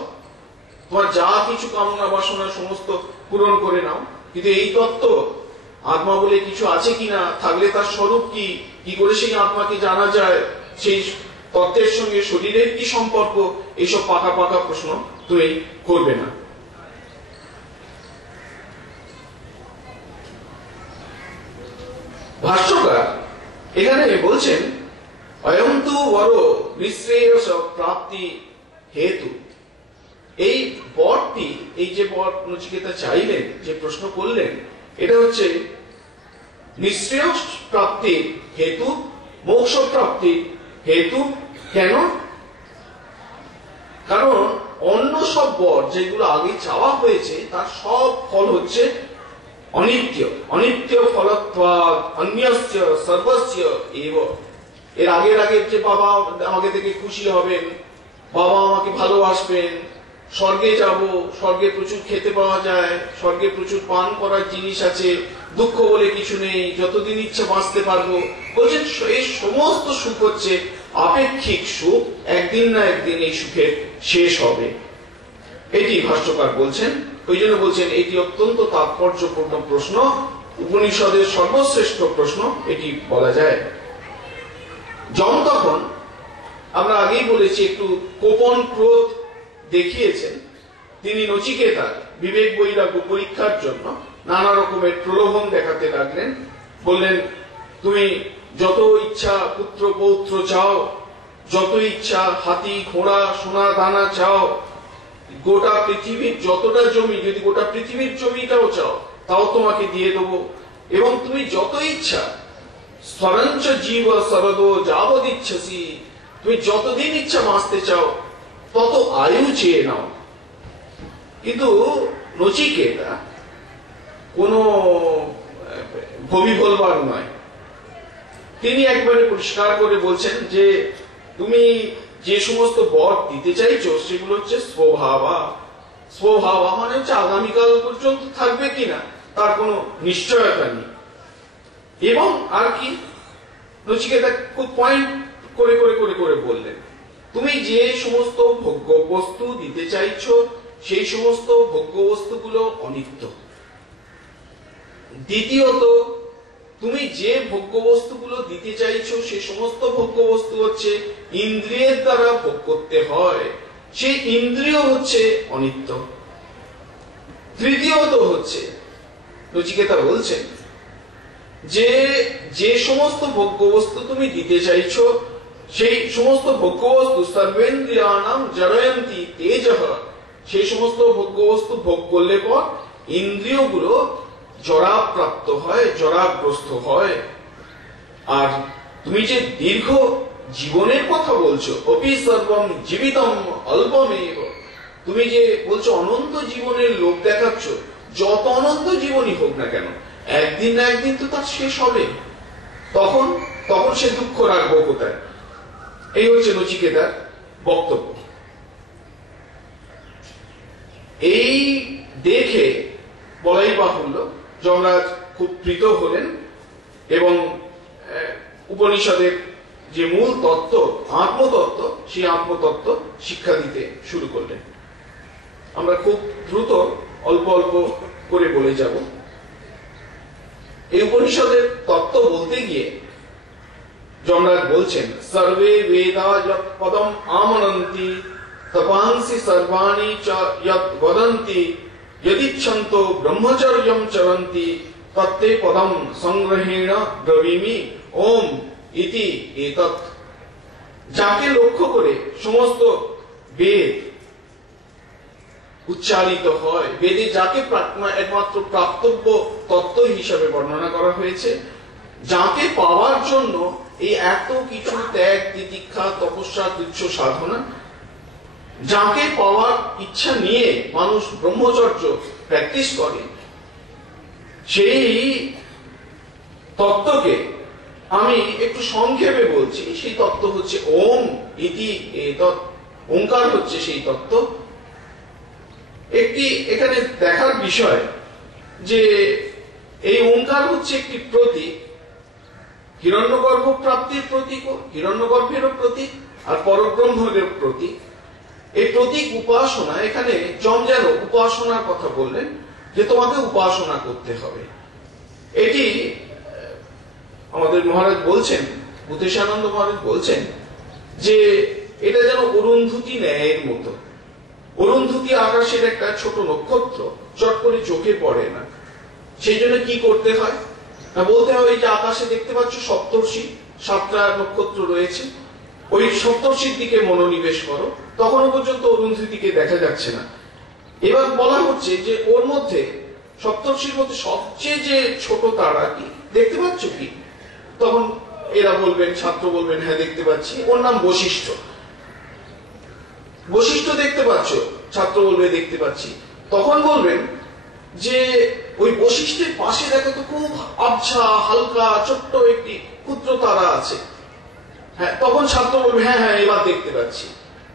তোমার যা কিছু কামনা বাসনা সমস্ত পূরণ করে নাও, কিন্তু এই তত্ত্ব আত্মা বলে কিছু আছে কিনা, থাকলে তার স্বরূপ কি, কি করে সেই আত্মাকে জানা যায়, সেই তত্ত্বের সঙ্গে শরীরের কি সম্পর্ক, এইসব পাকা পাকা প্রশ্ন তুমি করবে না। ভাষ্যকার এখানে বলছেন অয়ন্তু বড় নিঃশ্রেয়স প্রাপ্তি হেতু। এই বরটি, এই যে বর নচিকেতা চাইলেন, যে প্রশ্ন করলেন, এটা হচ্ছে নিঃশ্রেয়স প্রাপ্তির হেতু, মোক্ষ প্রাপ্তির হেতু। কেন? কারণ অন্য সব বর যেগুলো আগে চাওয়া হয়েছে তার সব ফল হচ্ছে অনিত্য। অনিত্য ফলত্বাৎ অন্যস্য সর্বস্য এব। এর আগের যে বাবা আমাকে দেখে খুশি হবেন, বাবা আমাকে ভালোবাসবেন, স্বর্গে যাব, স্বর্গে প্রচুর খেতে পাওয়া যায়, স্বর্গে প্রচুর পান করার জিনিস আছে, দুঃখ বলে কিছু নেই, যতদিন ইচ্ছা বাঁচতে পারবো। বলছেন এই সমস্ত সুখ হচ্ছে আপেক্ষিক সুখ, একদিন না একদিন এই সুখের শেষ হবে। এটি ভাষ্যকার বলছেন। ওই জন্য বলছেন এটি অত্যন্ত তাৎপর্যপূর্ণ প্রশ্ন, উপনিষদের সর্বশ্রেষ্ঠ প্রশ্ন এটি বলা যায়। যম তখন, আমরা আগেই বলেছি, একটু কোপন ক্রোধ দেখিয়েছেন। তিনি নচিকেতার বিবেক বৈরাগ্য পরীক্ষার জন্য নানা রকমের প্রলোভন দেখাতে লাগলেন। বললেন তুমি যত ইচ্ছা পুত্র পৌত্র চাও, যত ইচ্ছা হাতি ঘোড়া সোনা দানা চাও, গোটা পৃথিবীর যতটা জমি, যদি গোটা পৃথিবীর জমিটাও চাও তাও তোমাকে দিয়ে দেবো, এবং তুমি যত ইচ্ছা স্মরঞ্চ জীব শরদ যাবদ ইচ্ছাসি, তুমি যতদিন ইচ্ছা বাঁচতে চাও তত আয়ু চেয়ে নাও। কিন্তু নচিকেতা কোন ভবি বলবার নয়, তিনি একবারে পরিষ্কার করে বলছেন যে তুমি যে সমস্ত বর দিতে চাইছো সেগুলো হচ্ছে স্বভাবা। স্বভাবা মানে হচ্ছে আগামীকাল পর্যন্ত থাকবে কিনা তার কোনো নিশ্চয়তা নেই। এবং আর কি, নচিকেতা খুব পয়েন্ট করে করে করে করে বললেন তুমি যে সমস্ত ভোগ্য বস্তু দিতে চাইছো সেই সমস্ত ভোগ্য বস্তুগুলো অনিত্য। দ্বিতীয়ত, তুমি যে ভোগ্য বস্তুগুলো দিতে চাইছো সে সমস্ত ভোগ্য বস্তু হচ্ছে ইন্দ্রিয়ের দ্বারা ভোগ করতে হয়, সেই ইন্দ্রিয় হচ্ছে অনিত্য। তৃতীয়ত হচ্ছে, নচিকেতা বলছেন যে যে সমস্ত ভোগ্য বস্তু তুমি দিতে চাইছো সেই সমস্ত ভোগ্য বস্তু সর্বেন্দ্রিয়ানাম জড়য়ন্তি তেজঃ, সেই সমস্ত ভোগ্য বস্তু ভোগ করলে পর ইন্দ্রিয়গুলো জড়াপ্রাপ্ত হয়, জড়াগ্রস্ত হয়। আর তুমি যে দীর্ঘ জীবনের কথা বলছো, অপি সর্বম জীবিতম অল্পমেব, তুমি যে বলছো অনন্ত জীবনের লোক দেখাচ্ছ, যত অনন্ত জীবনই হোক না কেন একদিন না একদিন তো তার শেষ হবে, তখন তখন সে দুঃখ রাখবো কোথায়? এই হচ্ছে নচিকেতার বক্তব্য। এই দেখে বলাই বাহুল্য যমরাজ খুব প্রীত হলেন এবং উপনিষদের যে মূল তত্ত্ব আত্মতত্ত্ব, সেই আত্মতত্ত্ব শিক্ষা দিতে শুরু করলেন। আমরা খুব দ্রুত অল্প অল্প করে বলে যাব। এই উপনিষদের তত্ত্ব বলতে গিয়ে যমরাজ বলছেন সর্বে বেদা যৎ পদম আমনন্তি তপাংসি সর্বাণি চ যৎ বদন্তি যদিচ্ছন্তো ব্রহ্মচর্যম চরন্তি তত্তে পদম সংগ্রহেণ ব্রবীমি ওম ইতি এতৎ। যাকে লক্ষ্য করে সমস্ত বেদ উচ্চারিত হয়, বেদে যাকে একমাত্র প্রাপ্তব্য তত্ত্ব হিসাবে বর্ণনা করা হয়েছে, যাকে পাওয়ার জন্য এই এত কিছু ত্যাগ, তিতিক্ষা, তপস্যা, তুচ্ছ সাধনা, যাকে পাওয়ার ইচ্ছা নিয়ে মানুষ ব্রহ্মচর্য প্র্যাকটিস করে, সেই তত্ত্বকে আমি একটু সংক্ষেপে বলছি। সেই তত্ত্ব হচ্ছে ওম ইতি এতৎ। ওঙ্কার হচ্ছে সেই তত্ত্ব। একটি এখানে দেখার বিষয় যে এই ওঙ্কার হচ্ছে একটি প্রতীক, হিরণ্যগর্ভ প্রাপ্তির প্রতীক, হিরণ্যগর্ভেরও প্রতীক, আর পরব্রহ্মের প্রতীক। এই প্রতীক উপাসনা, এখানে যম যেন উপাসনার কথা বললেন যে তোমাকে উপাসনা করতে হবে। এটি আমাদের মহারাজ বলছেন, ভূতেশানন্দ মহারাজ বলছেন যে এটা যেন অরুন্ধতী ন্যায়ের মতো। অরুন্ধতী আকাশের একটা ছোট নক্ষত্র, চট করে চোখে পড়ে না। সেই জন্য কি করতে হয় না, বলতে হয় যে আকাশে দেখতে পাচ্ছ সপ্তর্ষি, 7টা নক্ষত্র রয়েছে, ওই সপ্তর্ষির দিকে মনোনিবেশ করো, তখনও পর্যন্ত অরুন্ধতীকে দেখা যাচ্ছে না। এবার বলা হচ্ছে যে ওর মধ্যে, সপ্তর্ষির মধ্যে সবচেয়ে যে ছোট তারা কি দেখতে পাচ্ছ কি? তখন এরা বলবেন, ছাত্র বলবেন হ্যাঁ দেখতে পাচ্ছি, ওর নাম বশিষ্ঠ। বশিষ্ঠ দেখতে পাচ্ছ? ছাত্র বলবে দেখতে পাচ্ছি। তখন বলবেন যে ওই বশিষ্ঠের পাশে দেখো তো খুব আবছা হালকা ছোট্ট একটি ক্ষুদ্র তারা আছে। হ্যাঁ, তখন ছাত্র বলবে হ্যাঁ হ্যাঁ এবার দেখতে পাচ্ছি।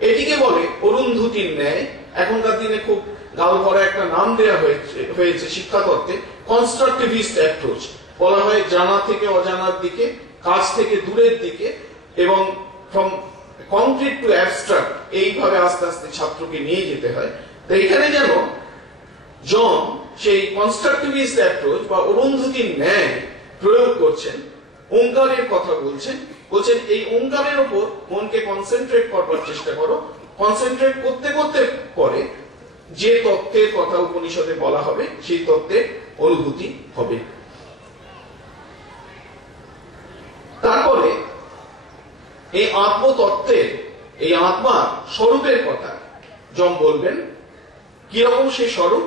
এটিকে বলে অরুন্ধতীর ন্যায়। এখনকার দিনে খুব গাল ভরা একটা নাম দেওয়া হয়েছে শিক্ষা তত্ত্বে, কনস্ট্রাকটিভিস্ট অ্যাপ্রোচ। বলা হয় জানা থেকে অজানার দিকে, কাজ থেকে দূরের দিকে, এবং ফ্রম কংক্রিট টু অ্যাবস্ট্রাক্ট, এইভাবে আস্তে আস্তে ছাত্রকে নিয়ে যেতে হয়। তো এখানে যেন জন সেই কনস্ট্রাকটিভিস্ট অ্যাপ্রোচ বা অরুন্ধতীর ন্যায় প্রয়োগ করছেন, ওঙ্কারের কথা বলছেন। বলছেন এই ওঙ্কারের উপর মনকে কনসেন্ট্রেট করবার চেষ্টা করো। কনসেন্ট্রেট করতে করতে পরে যে তত্ত্বের কথা উপনিষদে বলা হবে সেই তত্ত্বের অনুভূতি হবে। তারপরে এই আত্মতত্ত্বের, এই আত্মার স্বরূপের কথা যম বলবেন। কিরকম সেই স্বরূপ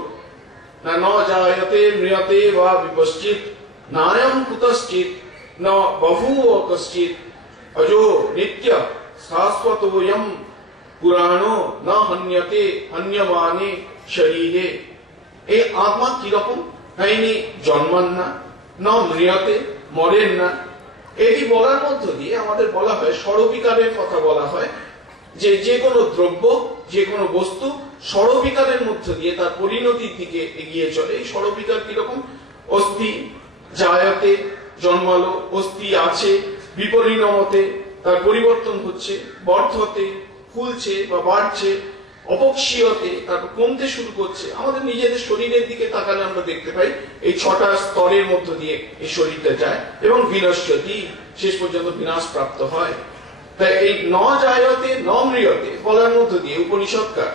না, ন জায়তে মৃয়তে বা বিপশ্চিত, নায়ম কুতশ্চিত ন বহু কশ্চিত, অজো নিত্য শাশ্বতোয়ম পুরাণো ন হন্যতে হন্যমানে শরীরে। এই আত্মা কিরকম না, ইনি জন্মান না, ন মৃয়তে মরেন না। এটি বলার মধ্য দিয়ে আমাদের বলা হয়, ষড়বিকারের কথা বলা হয়, যে যে কোনো দ্রব্য, যে কোনো বস্তু ষড়বিকারের মধ্য দিয়ে তার পরিণতির দিকে এগিয়ে চলে। এই ষড়বিকার কিরকম? অস্থি জায়তে, জন্মালো, অস্থি আছে, বিপরিণমতে তার পরিবর্তন হচ্ছে, বর্ধতে ফুলছে বা বাড়ছে, অপক্ষীয়তে তারপর কমতে শুরু করছে। আমাদের নিজেদের শরীরের দিকে তাকালে আমরা দেখতে পাই এই 6টা স্তরের মধ্য দিয়ে এই শরীরটা যায়, এবং বিনশ্যতি, শেষ পর্যন্ত বিনাশ প্রাপ্ত হয়। তাই এই ন জায়তে ন মৃয়তে বলার মধ্য দিয়ে উপনিষদকার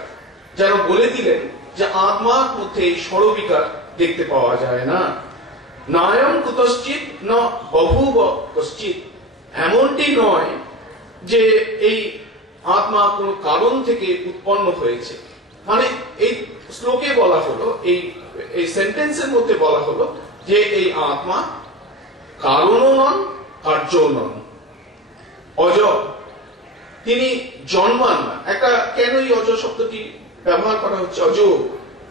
যেন বলে দিলেন যে আত্মার মধ্যে এই ষড়বিকার দেখতে পাওয়া যায় না। নায়ম কুতশ্চিত ন বহুব কশ্চিত, এমনটি নয় যে এই আত্মা কোন কারণ থেকে উৎপন্ন হয়েছে। মানে এই শ্লোকে বলা হলো, এই সেন্টেন্সের মধ্যে বলা হলো যে এই আত্মা কারণও নন, কার্যও নন, অজ, তিনি জন্মান না। একটা কেন এই অজ শব্দটি ব্যবহার করা হচ্ছে, অজ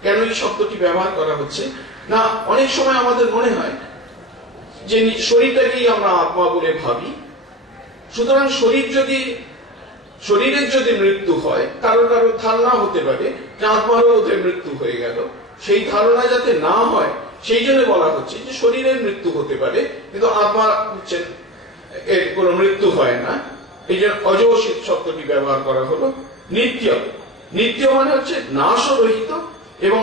কেন এই শব্দটি ব্যবহার করা হচ্ছে না, অনেক সময় আমাদের মনে হয় যে শরীরটাকেই আমরা আত্মা বলে ভাবি। সুতরাং শরীরের যদি মৃত্যু হয়, কারো কারো ধারণা হতে পারে যে আত্মারও বোধহয় মৃত্যু হয়ে গেল। সেই ধারণা যাতে না হয় সেই জন্য বলা হচ্ছে যে শরীরের মৃত্যু হতে পারে, কিন্তু আত্মা হচ্ছেন এর কোন মৃত্যু হয় না। এই জন্য অজশীত শব্দটি ব্যবহার করা হলো। নিত্য, নিত্য মানে হচ্ছে নাশরহিত এবং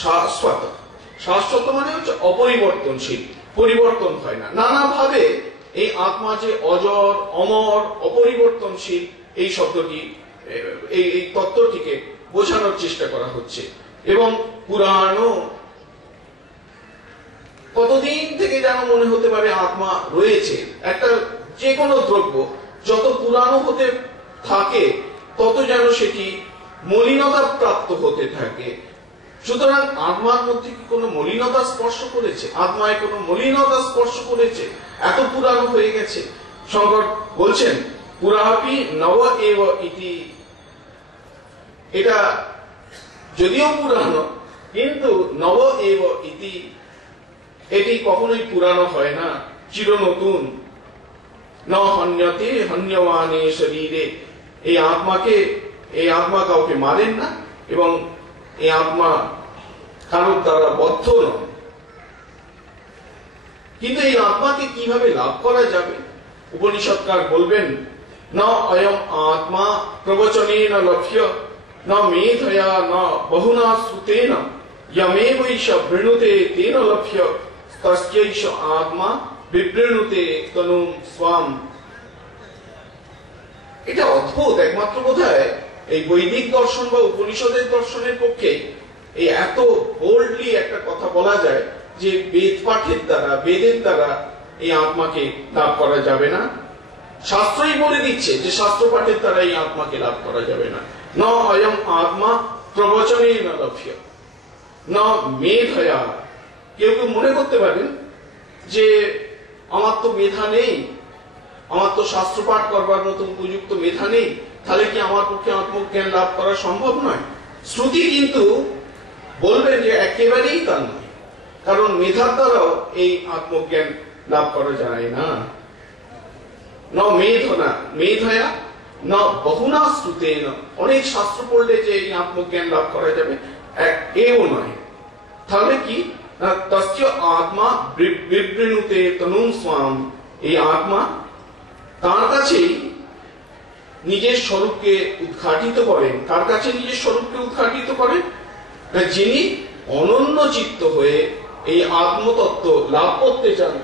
শাশ্বত। শাশ্বত মানে হচ্ছে অপরিবর্তনশীল, পরিবর্তন হয় না। নানাভাবে এই আত্মা যে অজর, অমর, অপরিবর্তনশীল, এই শব্দটি, এই তত্ত্বটিকে বোঝানোর চেষ্টা করা হচ্ছে। এবং পুরাণও, কতদিন থেকে যেন মনে হতে পারে আত্মা রয়েছে। একটা যে কোনো দ্রব্য যত পুরানো হতে থাকে তত যেন সেটি মলিনতা প্রাপ্ত হতে থাকে। সুতরাং আত্মার মধ্যে কি কোনো মলিনতা স্পর্শ করেছে? আত্মায় কোনো মলিনতা স্পর্শ করেছে? এত পুরানো হয়ে গেছে শঙ্কর বলছেন পুরাপি নব এব ইতি, এটা যদিও পুরানো কিন্তু নব এব ইতি, এটি কখনোই পুরানো হয় না, চির নতুন। ন হন্যতে হন্যমানে শরীরে, এই আত্মা কাউকে মারেন না এবং এই আত্মা কারোর দ্বারা বদ্ধ নয়। কিন্তু এই আত্মাকে কিভাবে লাভ করা যাবে? উপনিষদকার বলবেন ন অয়ম আত্মা প্রবচনেন লভ্য ন মেধয়া ন বহুনা শ্রুতেন যমেবৈষ বৃণুতে তেন লভ্য তস্যৈষ আত্মা বিবৃণুতে তনুম স্বাম। এটা অদ্ভুত, একমাত্র বোধহয় এই বৈদিক দর্শন বা উপনিষদের দর্শনের পক্ষে এই এত বোল্ডলি একটা কথা বলা যায় যে বেদ পাঠের দ্বারা, বেদের দ্বারা এই আত্মাকে লাভ করা যাবে না। শাস্ত্রই বলে দিচ্ছে যে শাস্ত্র পাঠের দ্বারা এই আত্মাকে লাভ করা যাবে না। ন অয়ম আত্মা প্রবচনে ন লভ্য ন মেধয়া। কেউ কেউ মনে করতে পারেন যে আমার তো মেধা নেই, আমার তো শাস্ত্র পাঠ করবার মতো উপযুক্ত মেধা নেই, তাহলে কি আমার পক্ষে আত্মজ্ঞান লাভ করা সম্ভব নয়? শ্রুতি কিন্তু বলবেন যে একেবারেই তা নয়, কারণ মেধার দ্বারাও এই আত্মজ্ঞান লাভ করা যায় না। ন মেধয়া ন বহুনা শ্রুতেন, অনেক শাস্ত্র পড়লে যে এই আত্মজ্ঞান লাভ করা যাবে এও নয়। তাহলে কি না, তস্য আত্মা বিবৃণুতে তনুম স্বাম, এই আত্মা তার কাছেই নিজের স্বরূপকে উদ্ঘাটিত করেন। কার কাছে নিজের স্বরূপকে উদ্ঘাটিত করেন? যিনি অনন্য চিত্ত হয়ে এই আত্মতত্ত্ব লাভ করতে চান,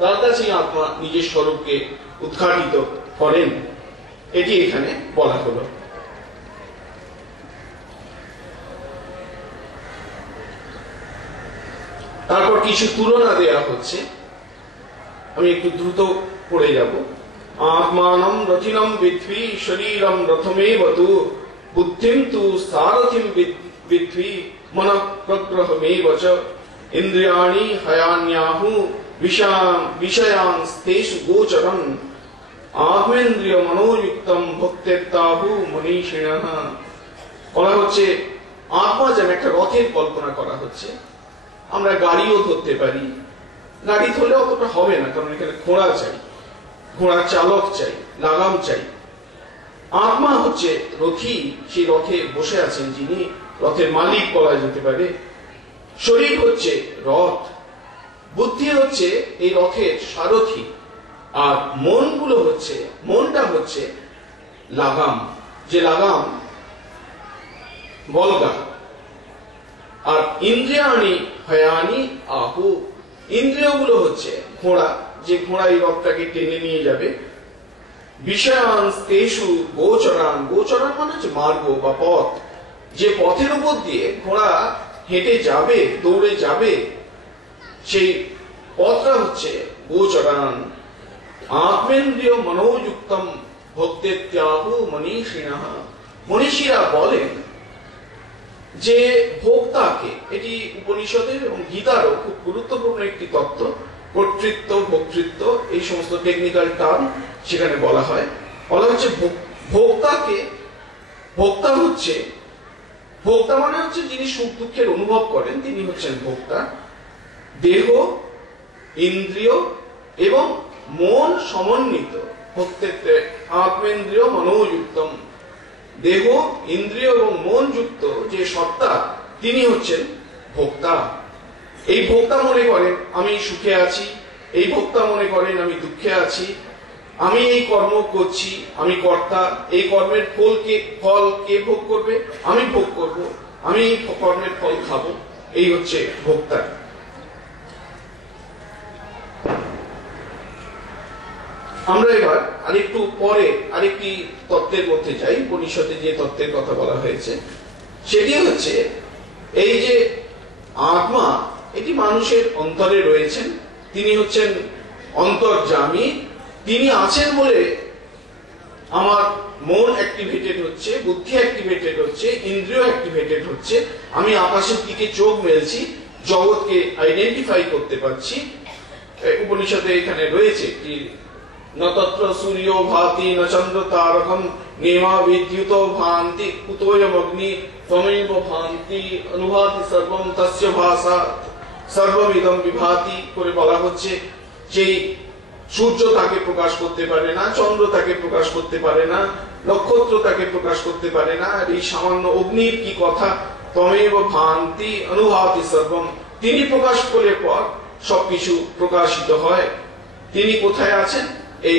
তার কাছেই আত্মা নিজের স্বরূপকে উদ্ঘাটিত করেন। এটি এখানে বলা হলো। তারপর কিছু তুলনা দেয়া হচ্ছে, আমি একটু দ্রুত পড়ে যাব। আত্মানম রথিনম বিদ্বি শরীরম রথমেবতু বুদ্ধিম তু সারথিম বিদ্বি মনঃ প্রগ্রহমেব চ ইন্দ্রিয়াণি হয়ান্যাহু বিষয়াংস্তেষু গোচরং আত্মেন্দ্রিয় মনোযুক্তম ভক্তেত্তাহু মনীষিণঃ। বলা হচ্ছে আত্মা যেন একটা রথের কল্পনা করা হচ্ছে। আমরা গাড়িও ধরতে পারি, গাড়ি ধরলে অতটা হবে না, কারণ এখানে ঘোড়া চাই, ঘোড়ার চালক চাই, লাগাম চাই। আত্মা হচ্ছে রথী, সেই রথে বসে আছেন যিনি, রথের মালিক বলা যেতে পারে। শরীর হচ্ছে রথ, বুদ্ধি হচ্ছে এই রথের সারথী, আর মনটা হচ্ছে লাগাম, যে লাগাম বলগা। আর ইন্দ্রিয়াণি হয়ানি আহু, ইন্দ্রিয়গুলো হচ্ছে ঘোড়া, যে ঘোড়া এই রথটাকে টেনে নিয়ে যাবে। বিষয়াংস্তেষু গোচরান, গোচরান মানে হচ্ছে মার্গ বা পথ, যে পথের উপর দিয়ে ঘোড়া হেঁটে যাবে, দৌড়ে যাবে, সেই পথটা হচ্ছে গোচরান। আত্মেন্দ্রিয় মনোযুক্তম ভক্তেত্যাহু মনীষিণঃ। মনীষীরা বলেন যে ভোক্তাকে, এটি উপনিষদের এবং গীতারও খুব গুরুত্বপূর্ণ একটি তত্ত্ব, কর্তৃত্ব, ভোক্তৃত্ব, এই সমস্ত টেকনিক্যাল টার্ম সেখানে বলা হয়। বলা হচ্ছে ভোক্তাকে, ভোক্তা মানে হচ্ছে যিনি সুখ দুঃখের অনুভব করেন, তিনি হচ্ছেন ভোক্তা। দেহ, ইন্দ্রিয় এবং মন সমন্বিত, ভক্তেত্বে আত্মেন্দ্রিয় মনোযুক্তম, দেহ, ইন্দ্রিয় এবং মন যুক্ত যে সত্তা, তিনি হচ্ছেন ভোক্তা। এই ভোক্তা মনে করেন আমি সুখে আছি, এই ভোক্তা মনে করেন আমি দুঃখে আছি, আমি এই কর্ম করছি, আমি কর্তা, এই কর্মের ফল কে ভোগ করবে? আমি ভোগ করব, আমি এই কর্মের ফল খাবো, এই হচ্ছে ভোক্তা। আমরা এবার আরেকটু পরে আরেকটি তত্ত্বের মধ্যে যাই। উপনিষদে যে তত্ত্বের কথা বলা হয়েছে সেটি হচ্ছে এই যে আত্মা, এটি মানুষের অন্তরে রয়েছেন, তিনি হচ্ছেন অন্তর্যামী, তিনি আছেন বলে আমার মন অ্যাক্টিভেটেড হচ্ছে, বুদ্ধি অ্যাক্টিভেটেড হচ্ছে, ইন্দ্রিয় অ্যাক্টিভেটেড হচ্ছে, আমি আকাশের দিকে চোখ মেলছি, জগৎকে আইডেন্টিফাই করতে পারছি। উপনিষদে এখানে রয়েছে একটি न तत्र सूर्यो भाति न चंद्र तारकम नेमा विद्युतो भान्ति कुतोयम अग्नि त्वमेव भान्ति अनुभाति सर्वम तस्य भासा सर्वमिदं विभाति করে বলা হচ্ছে যে সূর্য তাকে প্রকাশ করতে পারে না, চন্দ্র তাকে প্রকাশ করতে পারে না, নক্ষত্র তাকে প্রকাশ করতে পারে না, আর এই সামান্য অগ্নির কি কথা, তমেব ভান্তি অনুভাতি সর্বম, তিনি প্রকাশ করলে পর সবকিছু প্রকাশিত হয়। তিনি কোথায় আছেন? এই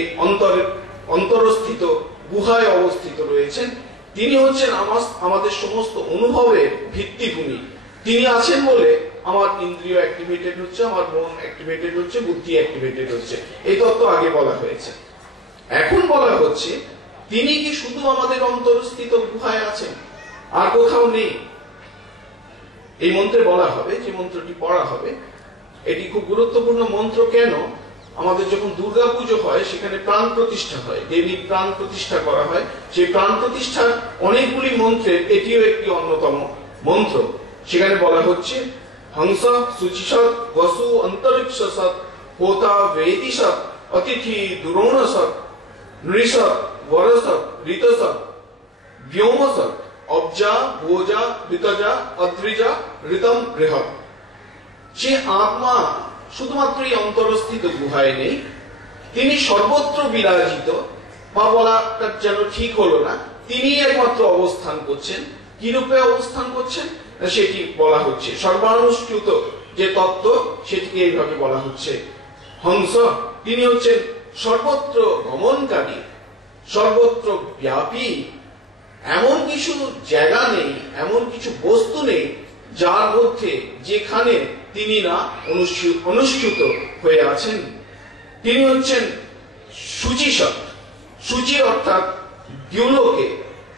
অন্তরস্থিত গুহায় অবস্থিত রয়েছেন। তিনি হচ্ছেন আমাদের সমস্ত অনুভবের ভিত্তিভূমি। তিনি আছেন বলে আমার ইন্দ্রিয় অ্যাক্টিভেটেড হচ্ছে, আমার মন অ্যাক্টিভেটেড হচ্ছে, বুদ্ধি অ্যাক্টিভেটেড হচ্ছে। এই তত্ত্ব আগে বলা হয়েছে। এখন বলা হচ্ছে তিনি কি শুধু আমাদের অন্তরস্থিত গুহায় আছেন, আর কোথাও নেই? এই মন্ত্রে বলা হবে, যে মন্ত্রটি পড়া হবে, এটি খুব গুরুত্বপূর্ণ মন্ত্র। কেন? আমাদের যখন দুর্গা পুজো হয় সেখানে প্রাণ প্রতিষ্ঠা হয়, দেবীর প্রাণ প্রতিষ্ঠা করা হয়। সেই প্রাণ প্রতিষ্ঠার অনেকগুলি মন্ত্রের এটিও একটি অন্যতম মন্ত্র। সেখানে বলা হচ্ছে হংস সুচিসৎ বসু অন্তরিক্ষ সৎ হোতা বেদিসৎ অতিথি দুরোণসৎ নৃসৎ বরসৎ ঋতসৎ ব্যোমসৎ অব্জা ভোজা ঋতজা অদ্রিজা ঋতম বৃহৎ। সে আত্মা শুধুমাত্র এই অন্তরস্থিত গুহায় নেই, তিনি সর্বত্র বিরাজিত, বা বলাটা যেন ঠিক হলো না, তিনি একমাত্র অবস্থান করছেন। কি রূপে অবস্থান করছেন সেটি বলা হচ্ছে। সর্বানুষ্ঠিত যে তত্ত্ব সেটিকে এইভাবে বলা হচ্ছে হংস। তিনি হচ্ছেন সর্বত্র গমনকারী, সর্বত্র ব্যাপী। এমন কিছু জায়গা নেই, এমন কিছু বস্তু নেই যার মধ্যে যেখানে তিনি না অনুষ্ঠিত হয়ে আছেন। তিনি হচ্ছেন সূচিসৎ। সূচি অর্থাৎ দ্যুলোকে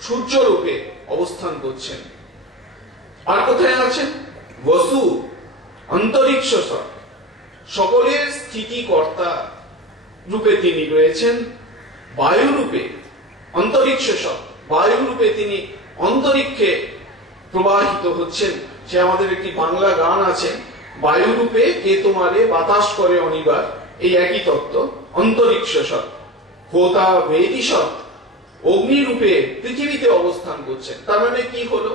সূর্যরূপে অবস্থান করছেন। আর কোথায় আছেন? বসু অন্তরিক্ষ সৎ, সকলের স্থিতিকর্তা রূপে তিনি রয়েছেন। বায়ু রূপে অন্তরিক্ষ সৎ, বায়ু রূপে তিনি অন্তরিক্ষে প্রবাহিত হচ্ছেন। সে আমাদের একটি বাংলা গান আছে, বায়ু রূপে কে তোমারে বাতাস করে অনিবার, এই একই তত্ত্ব। অন্তরিক্ষ সৎ। হোতা বেদি সৎ, অগ্নি রূপে পৃথিবীতে অবস্থান করছেন। তার মানে কি হলো?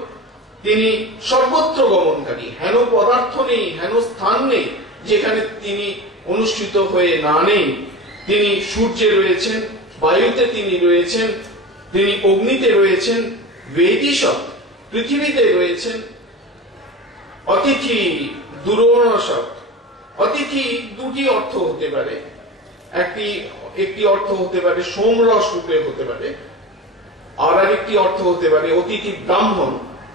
তিনি সর্বত্র গমনকারী। হেন পদার্থ নেই, হেন স্থান নেই যেখানে তিনি অনুষ্ঠিত হয়ে না নেই। তিনি সূর্যে রয়েছেন, বায়ুতে তিনি রয়েছেন, তিনি অগ্নিতে রয়েছেন, বেদিসৎ পৃথিবীতে রয়েছেন। অতিথি দুরোণসৎ। অতিথি দুটি অর্থ হতে পারে। একটি অর্থ হতে পারে সোমরস রূপে হতে পারে, আর আরেকটি অর্থ হতে পারে অতিথি ব্রাহ্মণ,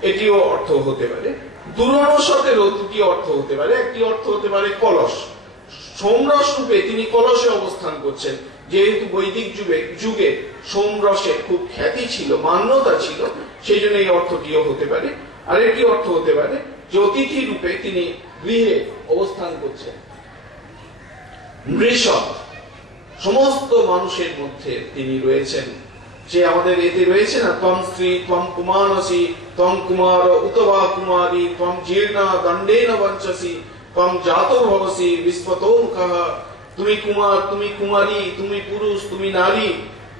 এটিও অর্থ হতে পারে। দুরোণসতেরও দুটি অর্থ হতে পারে। একটি অর্থ হতে পারে কলস। সোমরস রূপে তিনি কলসে অবস্থান করছেন, যেহেতু বৈদিক যুগে সোমরসের খুব খ্যাতি ছিল, মান্যতা ছিল, সেই জন্য এই অর্থটিও হতে পারে। আর একটি অর্থ হতে পারে যে অতিথি রূপে তিনি গৃহে অবস্থান করছেন। নৃসৎ, সমস্ত মানুষের মধ্যে তিনি রয়েছেন। যে আমাদের এতে রয়েছে না, ত্বম স্ত্রী ত্বম কুমারসি ত্বম কুমার উতবা কুমারী ত্বম জীর্ণা দণ্ডেন বঞ্চসি ত্বম জাতো ভবসি বিস্পতো মুখঃ। তুমি কুমার, তুমি কুমারী, তুমি পুরুষ, তুমি নারী,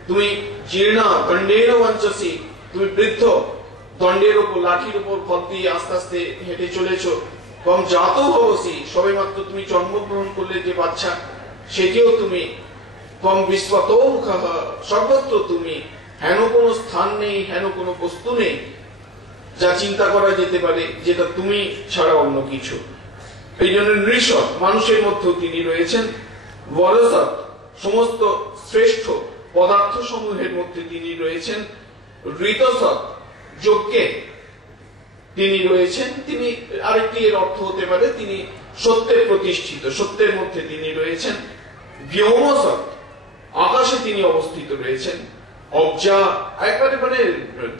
তুমি জীর্ণা দণ্ডেন বঞ্চসি, তুমি বৃদ্ধ, দণ্ডের উপর লাঠির উপর পথ দিয়ে আস্তে আস্তে হেঁটে চলেছ। ত্বম জাতো ভবসি, সবে মাত্র তুমি জন্মগ্রহণ করলে যে বাচ্চা, সেটিও তুমি। ত্বম বিস্পতো মুখঃ, সর্বত্র তুমি। হেন কোনো স্থান নেই, হেন কোনো বস্তু নেই যা চিন্তা করা যেতে পারে যেটা তুমি ছাড়া অন্য কিছু। এই জন্য নৃসৎ, মানুষের মধ্যেও তিনি রয়েছেন। বরসৎ, সমস্ত শ্রেষ্ঠ পদার্থ সমূহের মধ্যে তিনি রয়েছেন। ঋতসৎ, যজ্ঞে তিনি রয়েছেন। তিনি আরেকটি এর অর্থ হতে পারে তিনি সত্যের প্রতিষ্ঠিত, সত্যের মধ্যে তিনি রয়েছেন। ব্যোমসৎ, আকাশে তিনি অবস্থিত রয়েছেন। অব্জা, একবারে মানে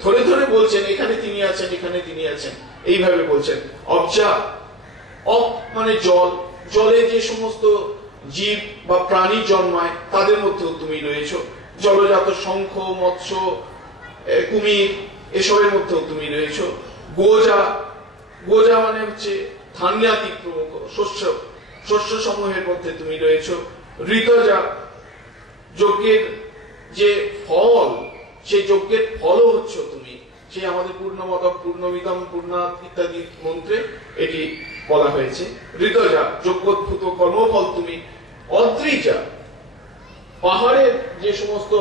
ধরে ধরে বলছেন এখানে তিনি আছেন, এখানে তিনি আছেন, এইভাবে বলছেন। অব্জা, অপ মানে জল, জলে যে সমস্ত জীব বা প্রাণী জন্মায় তাদের মধ্যেও তুমি রয়েছ। জলজাত শঙ্খ, মৎস্য, কুমির, এসবের মধ্যেও তুমি রয়েছ। গোজা, গোজা মানে হচ্ছে ধান্যাদি প্রমুখ শস্য সমূহের মধ্যে তুমি রয়েছ। ঋতজা, যজ্ঞের যে ফল, সেই যজ্ঞের ফলও হচ্ছ তুমি। সেই আমাদের পূর্ণমত পূর্ণমিদম পূর্ণাৎ ইত্যাদি মন্ত্রে এটি বলা হয়েছে। ঋতজা, যজ্ঞোদ্ভূত কর্মফল তুমি। অদ্রিজা, পাহাড়ের যে সমস্ত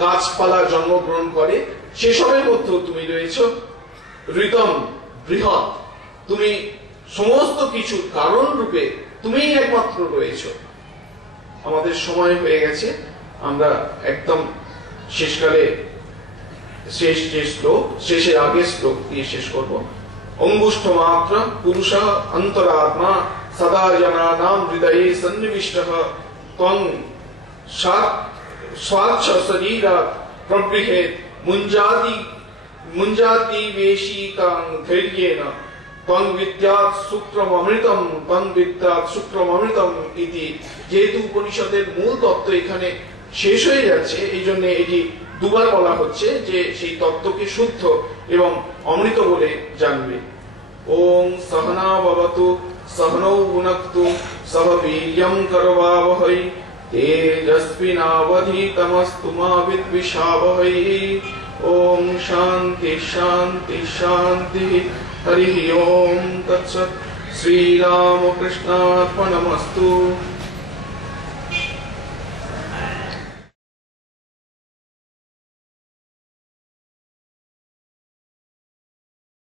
গাছপালা জন্মগ্রহণ করে সেসবের মধ্যেও তুমি রয়েছ। ঋতম, বৃহৎ, তুমি সমস্ত কিছু কারণ রূপে তুমিই একমাত্র রয়েছ। আমাদের সময় হয়ে গেছে, আমরা একদম শেষকালে শেষ যে শ্লোক, শেষের আগের শ্লোক দিয়ে শেষ করব। অঙ্গুষ্ঠ মাত্র পুরুষ অন্তরাত্মা সদা জনানাম হৃদয়ে সন্নিবিষ্টঃ ত্বং স্বাচ্ছ শরীরা প্রবৃহেত মুঞ্জাতি বেশিকাং ধৈর্যেন ত্বং বিদ্যাৎ শুক্রমৃতম ত্বং বিদ্যাৎ শুক্রমৃতম ইতি। যেহেতু উপনিষদের মূল তত্ত্ব এখানে শেষ হয়ে যাচ্ছে, এই জন্য এটি দুবার বলা হচ্ছে যে সেই তত্ত্বকে শুদ্ধ এবং অমৃত বলে জানবে। ওম সহনা ভবতু সহনৌ ভুনক্তু সহ বীর্যং করবাবহৈ তেজস্বিনাবধীতমস্তু মা বিদ্বিষাবহৈ। ওম শান্তি শান্তি শান্তি। হরি ওম তৎসৎ। শ্রীরামকৃষ্ণার্পণমস্তু।